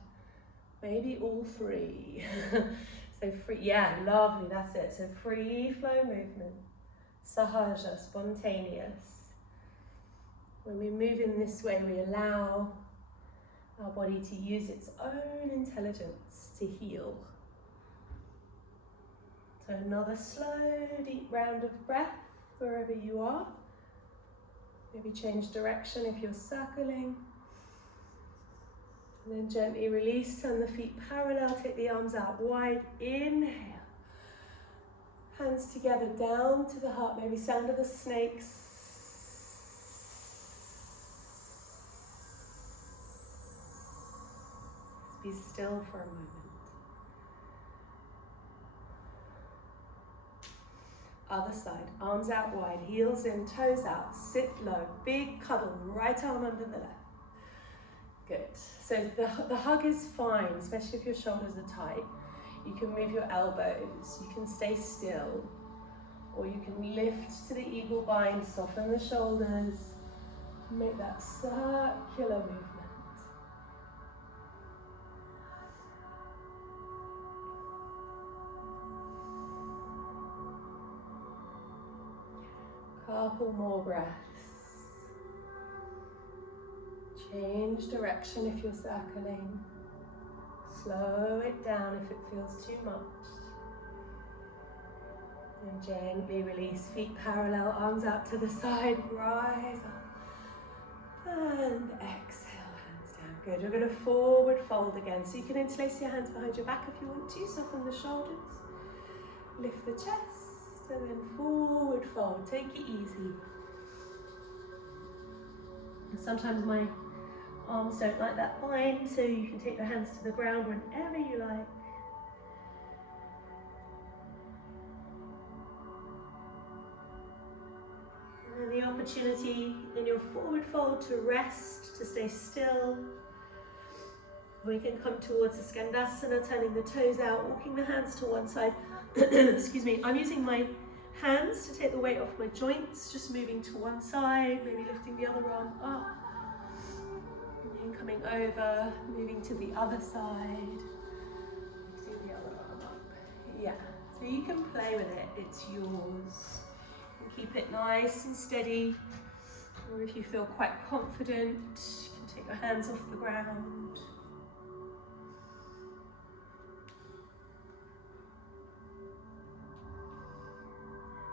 Maybe all three. So free, yeah, lovely, that's it. So free flow movement, sahaja, spontaneous. When we move in this way, we allow our body to use its own intelligence to heal. So another slow, deep round of breath wherever you are. Maybe change direction if you're circling. And then gently release, turn the feet parallel, take the arms out wide, inhale. Hands together down to the heart, maybe sound of the snakes. Be still for a moment. Other side, arms out wide, heels in, toes out, sit low, big cuddle, right arm under the left. Good. So the hug is fine, especially if your shoulders are tight. You can move your elbows, you can stay still, or you can lift to the eagle bind, soften the shoulders, Make that circular movement. Couple more breaths. Change direction if you're circling. Slow it down if it feels too much. And gently release, feet parallel, arms out to the side, rise up. And exhale, hands down. Good, we're going to forward fold again. So you can interlace your hands behind your back if you want to, soften the shoulders. Lift the chest, and then forward fold, take it easy. And sometimes my arms don't like that bind, so you can take your hands to the ground whenever you like. And the opportunity in your forward fold to rest, to stay still. We can come towards the Skandasana, turning the toes out, walking the hands to one side. Excuse me, I'm using my hands to take the weight off my joints, just moving to one side, maybe lifting the other arm up. And then coming over, moving to the other side, lifting the other arm up. Yeah, so you can play with it, it's yours. And keep it nice and steady. Or if you feel quite confident, you can take your hands off the ground.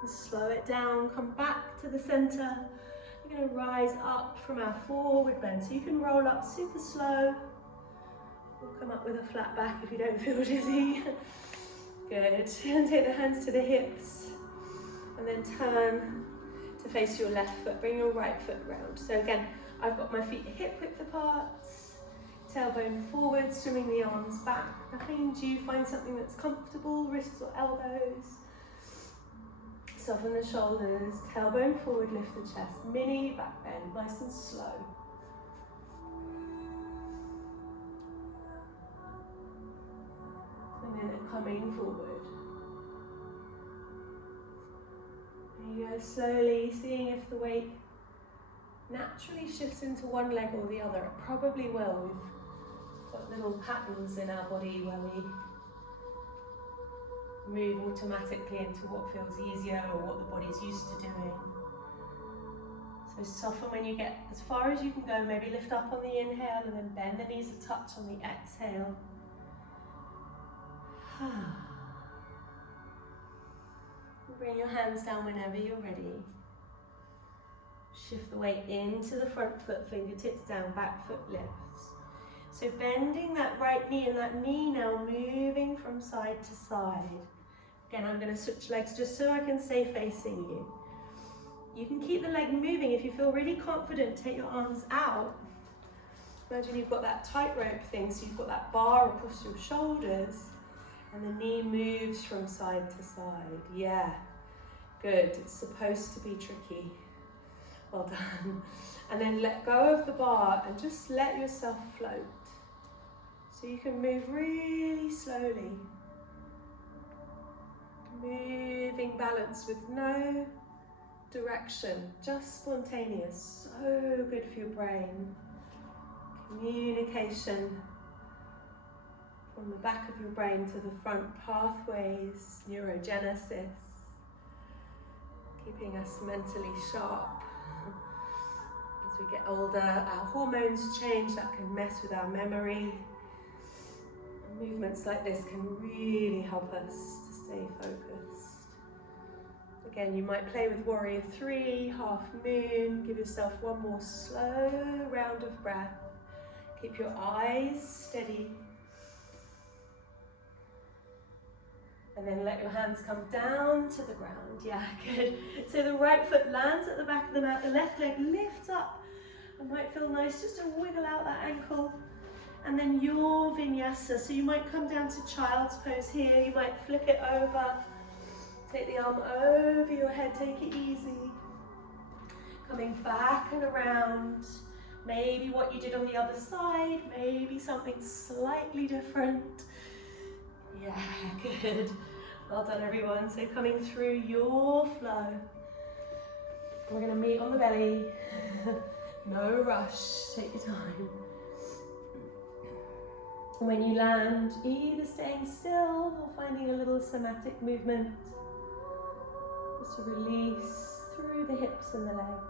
And slow it down, come back to the center. We're going to rise up from our forward bend. So you can roll up super slow. Or come up with a flat back if you don't feel dizzy. Good. And take the hands to the hips. And then turn to face your left foot. Bring your right foot round. So again, I've got my feet hip width apart. Tailbone forward, swimming the arms back behind you. Find something that's comfortable, wrists or elbows. Soften the shoulders, tailbone forward, lift the chest, mini back bend, nice and slow. And then coming forward. There you go, slowly seeing if the weight naturally shifts into one leg or the other. It probably will. We've got little patterns in our body where we move automatically into what feels easier or what the body's used to doing. So soften when you get as far as you can go, maybe lift up on the inhale and then bend the knees a touch on the exhale. Bring your hands down whenever you're ready. Shift the weight into the front foot, fingertips down, back foot lifts. So bending that right knee and that knee now moving from side to side. Again, I'm going to switch legs just so I can stay facing you. You can keep the leg moving. If you feel really confident, take your arms out. Imagine you've got that tightrope thing, so you've got that bar across your shoulders, and the knee moves from side to side. Yeah, good. It's supposed to be tricky. Well done. And then let go of the bar and just let yourself float. So you can move really slowly. Moving balance with no direction, just spontaneous. So good for your brain. Communication from the back of your brain to the front, pathways, neurogenesis, keeping us mentally sharp. As we get older, our hormones change, that can mess with our memory. And movements like this can really help us to stay focused. Again, you might play with Warrior 3, Half Moon. Give yourself one more slow round of breath. Keep your eyes steady. And then let your hands come down to the ground. Yeah, good. So the right foot lands at the back of the mat, the left leg lifts up. It might feel nice just to wiggle out that ankle. And then your vinyasa. So you might come down to child's pose here. You might flip it over. Take the arm over your head, take it easy. Coming back and around. Maybe what you did on the other side, maybe something slightly different. Yeah, good. Well done, everyone. So coming through your flow. We're going to meet on the belly. No rush, take your time. When you land, either staying still or finding a little somatic movement, just to release through the hips and the legs.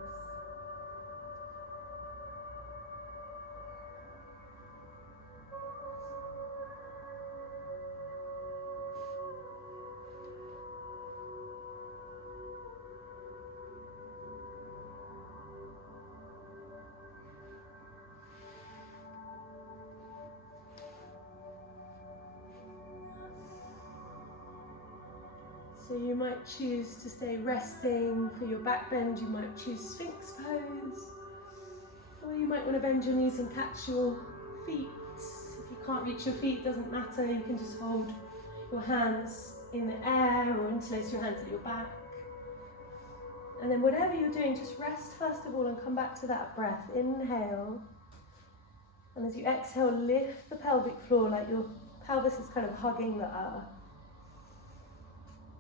So you might choose to stay resting for your back bend, you might choose Sphinx pose, or you might want to bend your knees and catch your feet. If you can't reach your feet, doesn't matter, you can just hold your hands in the air or interlace your hands at your back. And then whatever you're doing, just rest first of all and come back to that breath. Inhale, and as you exhale, lift the pelvic floor like your pelvis is kind of hugging the earth.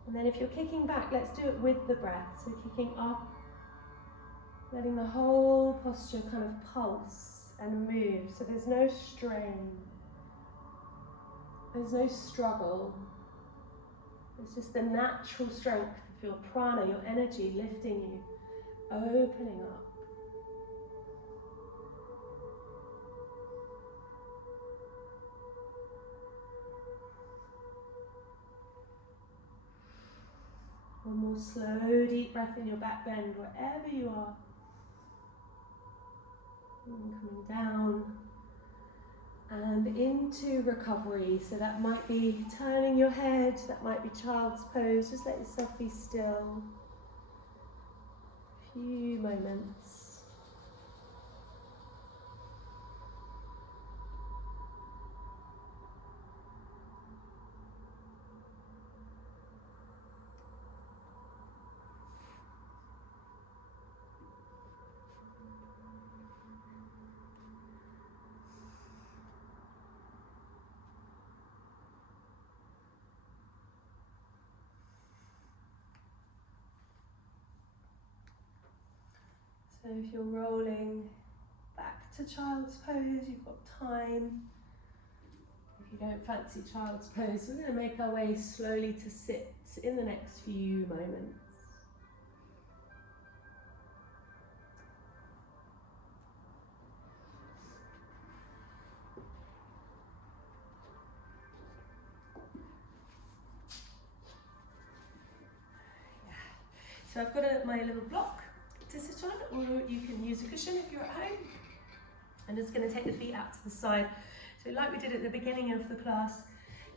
And then if you're kicking back, let's do it with the breath. So kicking up, letting the whole posture kind of pulse and move. So there's no strain, there's no struggle. It's just the natural strength of your prana, your energy lifting you, opening up. One more slow, deep breath in your back bend, wherever you are. And coming down and into recovery. So that might be turning your head, that might be child's pose. Just let yourself be still. A few moments. So if you're rolling back to child's pose, you've got time. If you don't fancy child's pose, we're going to make our way slowly to sit in the next few moments. So I've got my little block to sit on, or you can use a cushion if you're at home. I'm just going to take the feet out to the side. So like we did at the beginning of the class,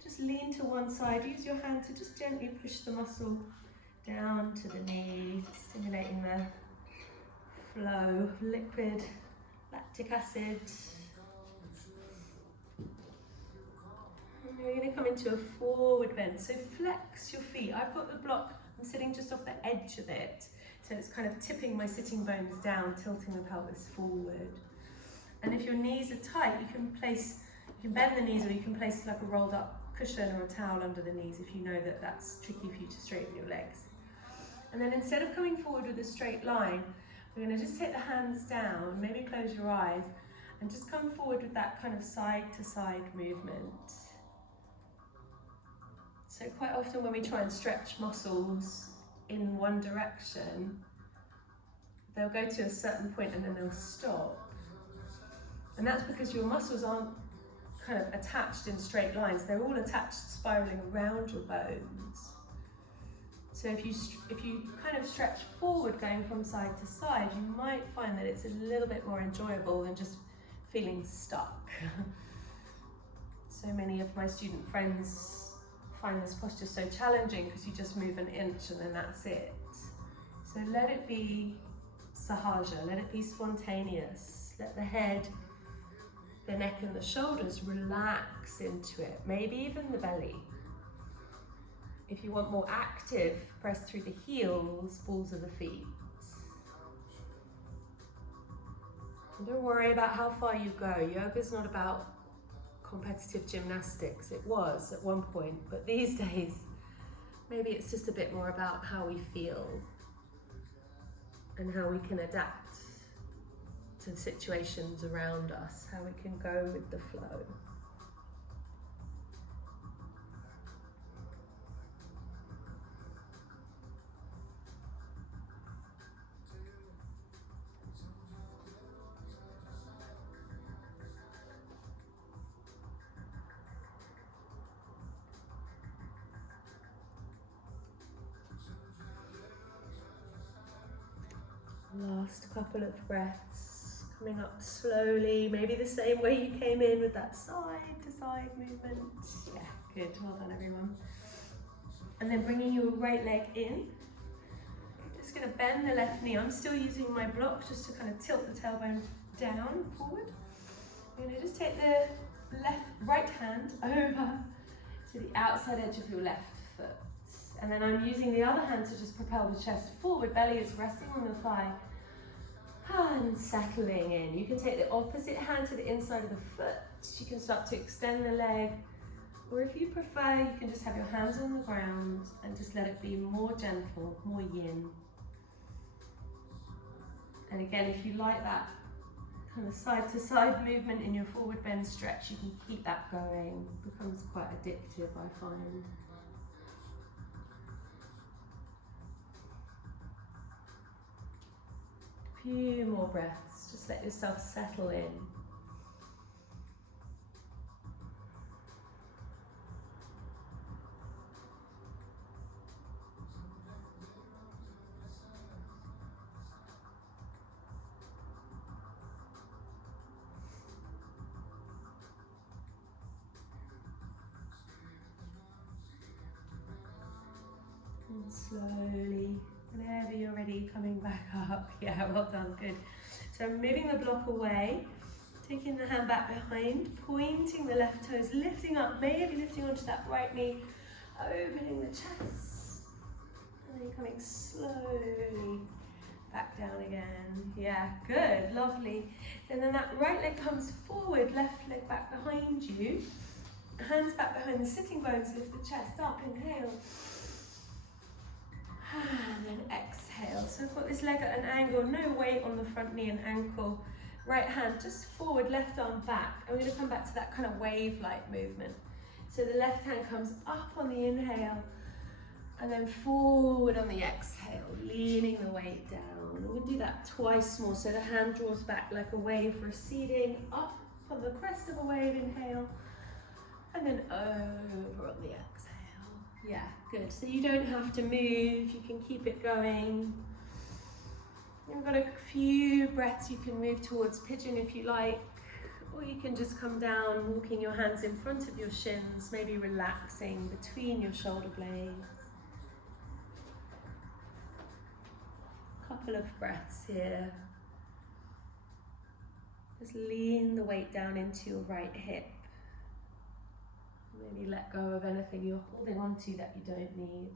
just lean to one side, use your hand to just gently push the muscle down to the knee, stimulating the flow of liquid lactic acid. And you're going to come into a forward bend, so flex your feet. I've got the block, I'm sitting just off the edge of it, so it's kind of tipping my sitting bones down, tilting the pelvis forward. And if your knees are tight, you can bend the knees, or you can place like a rolled up cushion or a towel under the knees if you know that that's tricky for you to straighten your legs. And then instead of coming forward with a straight line, we're going to just take the hands down, maybe close your eyes, and just come forward with that kind of side to side movement. So quite often when we try and stretch muscles in one direction, they'll go to a certain point and then they'll stop. And that's because your muscles aren't kind of attached in straight lines, they're all attached spiraling around your bones. So if you kind of stretch forward going from side to side, you might find that it's a little bit more enjoyable than just feeling stuck. So many of my student friends find this posture so challenging because you just move an inch and then that's it. So let it be sahaja, let it be spontaneous. Let the head, the neck and the shoulders relax into it, maybe even the belly. If you want more active, press through the heels, balls of the feet. And don't worry about how far you go. Yoga's not about competitive gymnastics. It was at one point, but these days, maybe it's just a bit more about how we feel and how we can adapt to situations around us, how we can go with the flow. Last couple of breaths, coming up slowly, maybe the same way you came in with that side to side movement. Yeah, good, well done everyone. And then bringing your right leg in. You're just going to bend the left knee. I'm still using my block just to kind of tilt the tailbone down, forward. You're going to just take the right hand over to the outside edge of your left foot. And then I'm using the other hand to just propel the chest forward, belly is resting on the thigh. And settling in. You can take the opposite hand to the inside of the foot. You can start to extend the leg. Or if you prefer, you can just have your hands on the ground and just let it be more gentle, more yin. And again, if you like that kind of side to side movement in your forward bend stretch, you can keep that going. It becomes quite addictive, I find. Few more breaths, just let yourself settle in. And slowly, whenever you're ready, coming back up. Yeah, well done, good. So I'm moving the block away, taking the hand back behind, pointing the left toes, lifting up, maybe lifting onto that right knee, opening the chest, and then coming slowly back down again. Yeah, good, lovely. And then that right leg comes forward, left leg back behind you, hands back behind the sitting bones, lift the chest up, inhale. And then exhale. So I've got this leg at an angle, no weight on the front knee and ankle. Right hand just forward, left arm back. And we're going to come back to that kind of wave-like movement. So the left hand comes up on the inhale and then forward on the exhale, leaning the weight down. We'll do that twice more. So the hand draws back like a wave receding, up on the crest of a wave, inhale, and then over on the exhale. Yeah, good. So you don't have to move, you can keep it going. You've got a few breaths, you can move towards pigeon if you like, or you can just come down, walking your hands in front of your shins, maybe relaxing between your shoulder blades. Couple of breaths here. Just lean the weight down into your right hip. Maybe let go of anything you're holding on to that you don't need.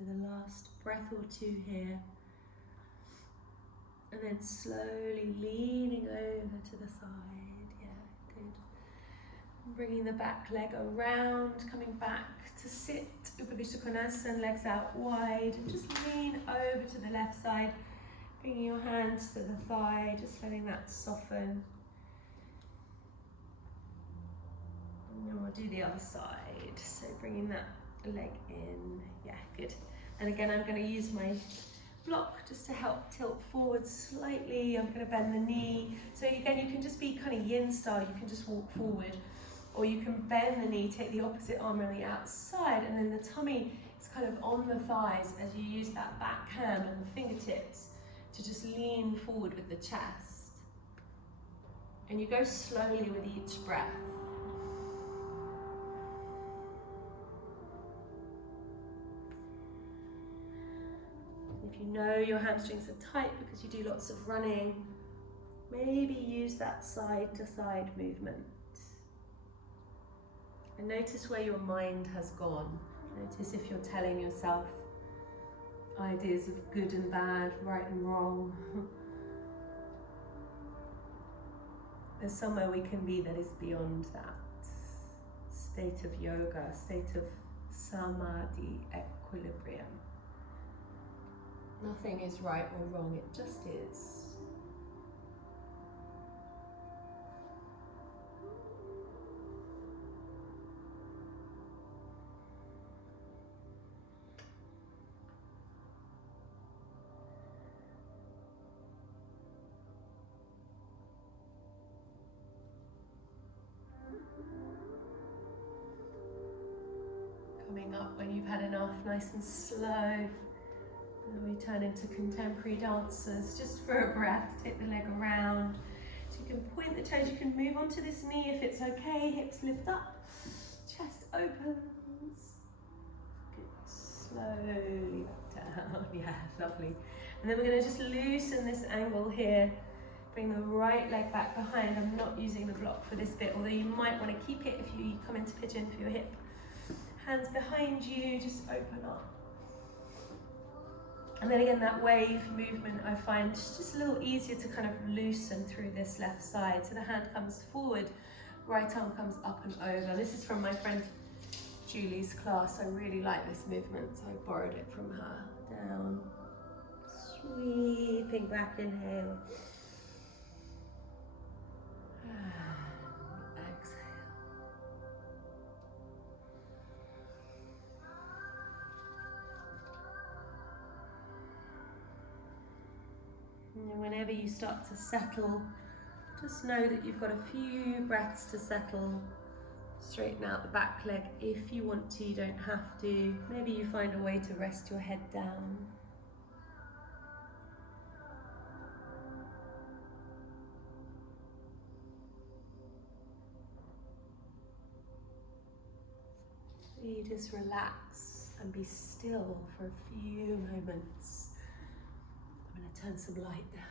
So the last breath or two here. And then slowly leaning over to the side. Yeah, good. And bringing the back leg around, coming back to sit, Upavishta Konasana, legs out wide. And just lean over to the left side, bringing your hands to the thigh, just letting that soften. And then we'll do the other side. So bringing that leg in. Yeah, good. And again, I'm going to use my block just to help tilt forward slightly. I'm going to bend the knee. So again, you can just be kind of yin style. You can just walk forward, or you can bend the knee, take the opposite arm on the outside, and then the tummy is kind of on the thighs as you use that back hand and the fingertips to just lean forward with the chest. And you go slowly with each breath. If you know your hamstrings are tight because you do lots of running, Maybe use that side to side movement. And notice where your mind has gone. Notice if you're telling yourself ideas of good and bad, right and wrong. There's somewhere we can be that is beyond that. State of yoga, state of samadhi, equilibrium. Nothing is right or wrong, it just is. Coming up when you've had enough, nice and slow. And then we turn into contemporary dancers, just for a breath. Take the leg around. So you can point the toes, you can move onto this knee if it's okay. Hips lift up, chest opens. Good, slowly back down. Yeah, lovely. And then we're going to just loosen this angle here. Bring the right leg back behind. I'm not using the block for this bit, although you might want to keep it if you come into pigeon for your hip. Hands behind you, just open up. And then again, that wave movement I find just a little easier to kind of loosen through this left side. So the hand comes forward, right arm comes up and over. This is from my friend Julie's class. I really like this movement, so I borrowed it from her. Down, sweeping back, inhale. And whenever you start to settle, just know that you've got a few breaths to settle. Straighten out the back leg if you want to, you don't have to. Maybe you find a way to rest your head down. You just relax and be still for a few moments. I'm going to turn some light down.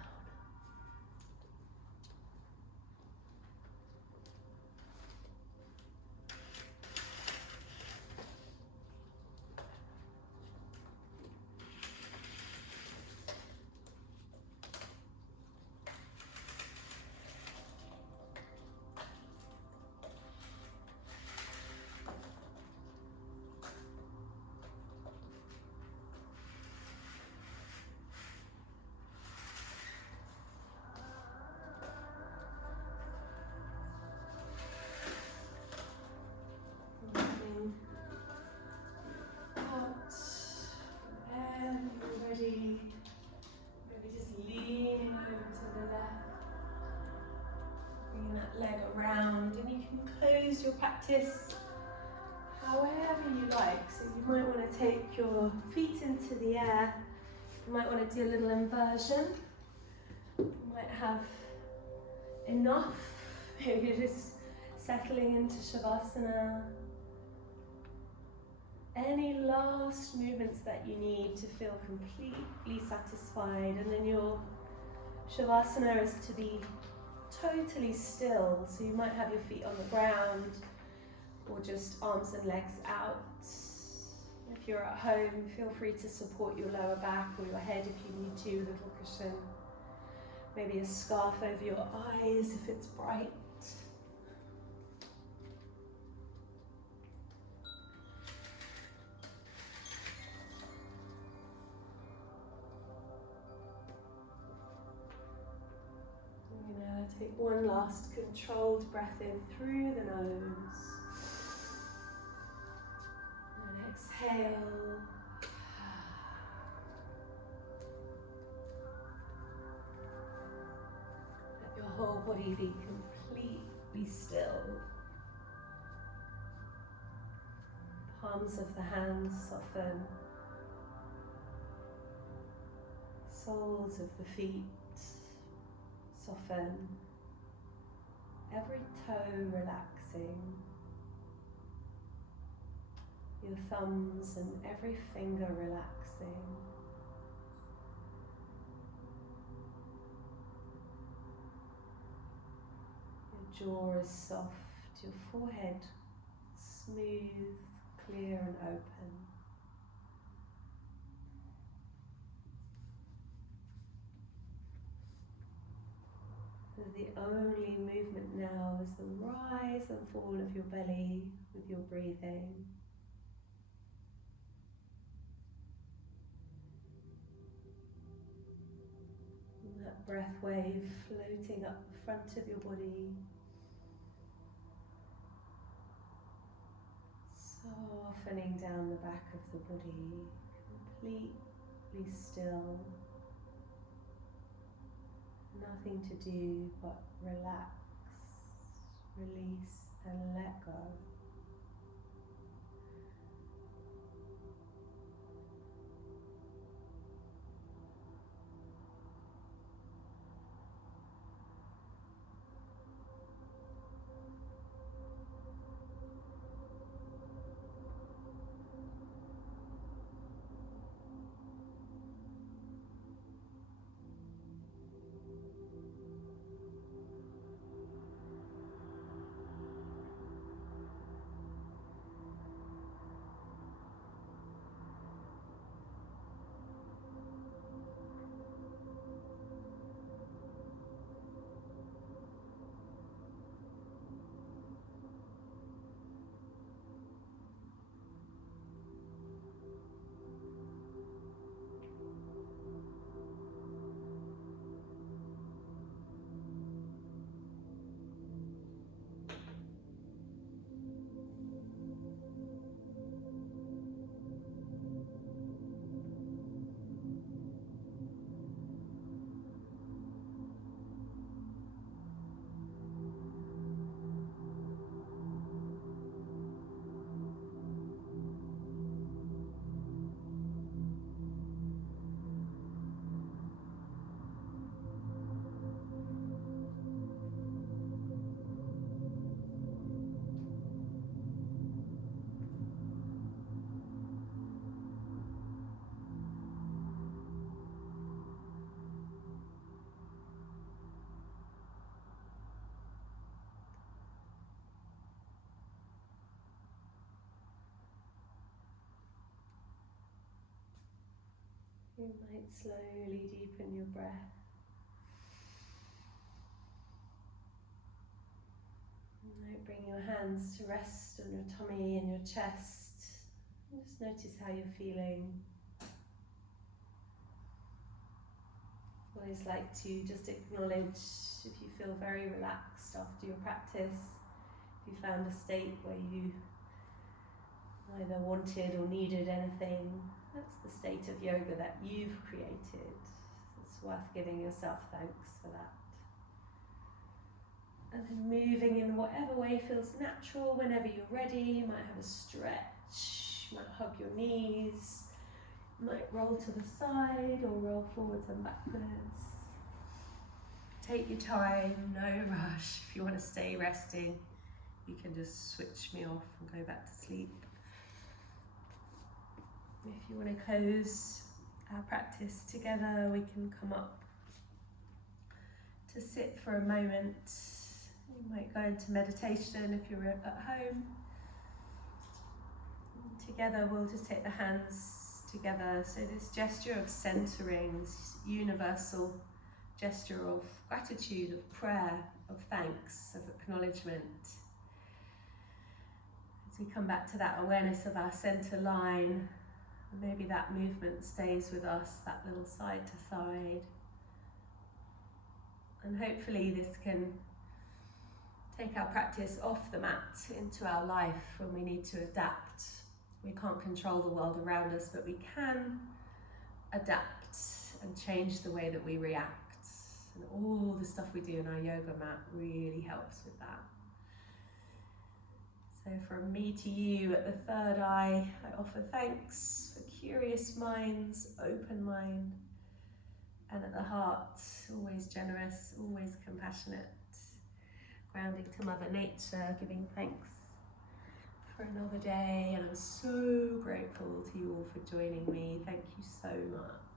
Around, and you can close your practice however you like. So you might want to take your feet into the air, you might want to do a little inversion, you might have enough, maybe you're just settling into Shavasana. Any last movements that you need to feel completely satisfied, and then your Shavasana is to be totally still, so you might have your feet on the ground or just arms and legs out. If you're at home, feel free to support your lower back or your head if you need to, with a little cushion. Maybe a scarf over your eyes if it's bright. Take one last controlled breath in through the nose. And exhale. Let your whole body be completely still. Palms of the hands soften. Soles of the feet soften. Every toe relaxing, your thumbs and every finger relaxing. jaw is soft, your forehead smooth, clear and open. The only movement now is the rise and fall of your belly with your breathing. And that breath wave floating up the front of your body, softening down the back of the body, completely still. Nothing to do but relax, release and let go. You might slowly deepen your breath. You might bring your hands to rest on your tummy and your chest. Just notice how you're feeling. I always like to just acknowledge if you feel very relaxed after your practice, if you found a state where you either wanted or needed anything. That's the state of yoga that you've created. It's worth giving yourself thanks for that. And then moving in whatever way feels natural, whenever you're ready. You might have a stretch, you might hug your knees, you might roll to the side or roll forwards and backwards. Take your time, no rush. If you want to stay resting, you can just switch me off and go back to sleep. If you want to close our practice together, we can come up to sit for a moment. You might go into meditation if you're at home. And together we'll just take the hands together. So this gesture of centering, this universal gesture of gratitude, of prayer, of thanks, of acknowledgement. As we come back to that awareness of our center line, maybe that movement stays with us, that little side to side. And hopefully this can take our practice off the mat into our life when we need to adapt. We can't control the world around us, but we can adapt and change the way that we react. And all the stuff we do in our yoga mat really helps with that. So from me to you at the third eye, I offer thanks for curious minds, open mind, and at the heart, always generous, always compassionate, grounding to Mother Nature, giving thanks for another day. And I'm so grateful to you all for joining me. Thank you so much.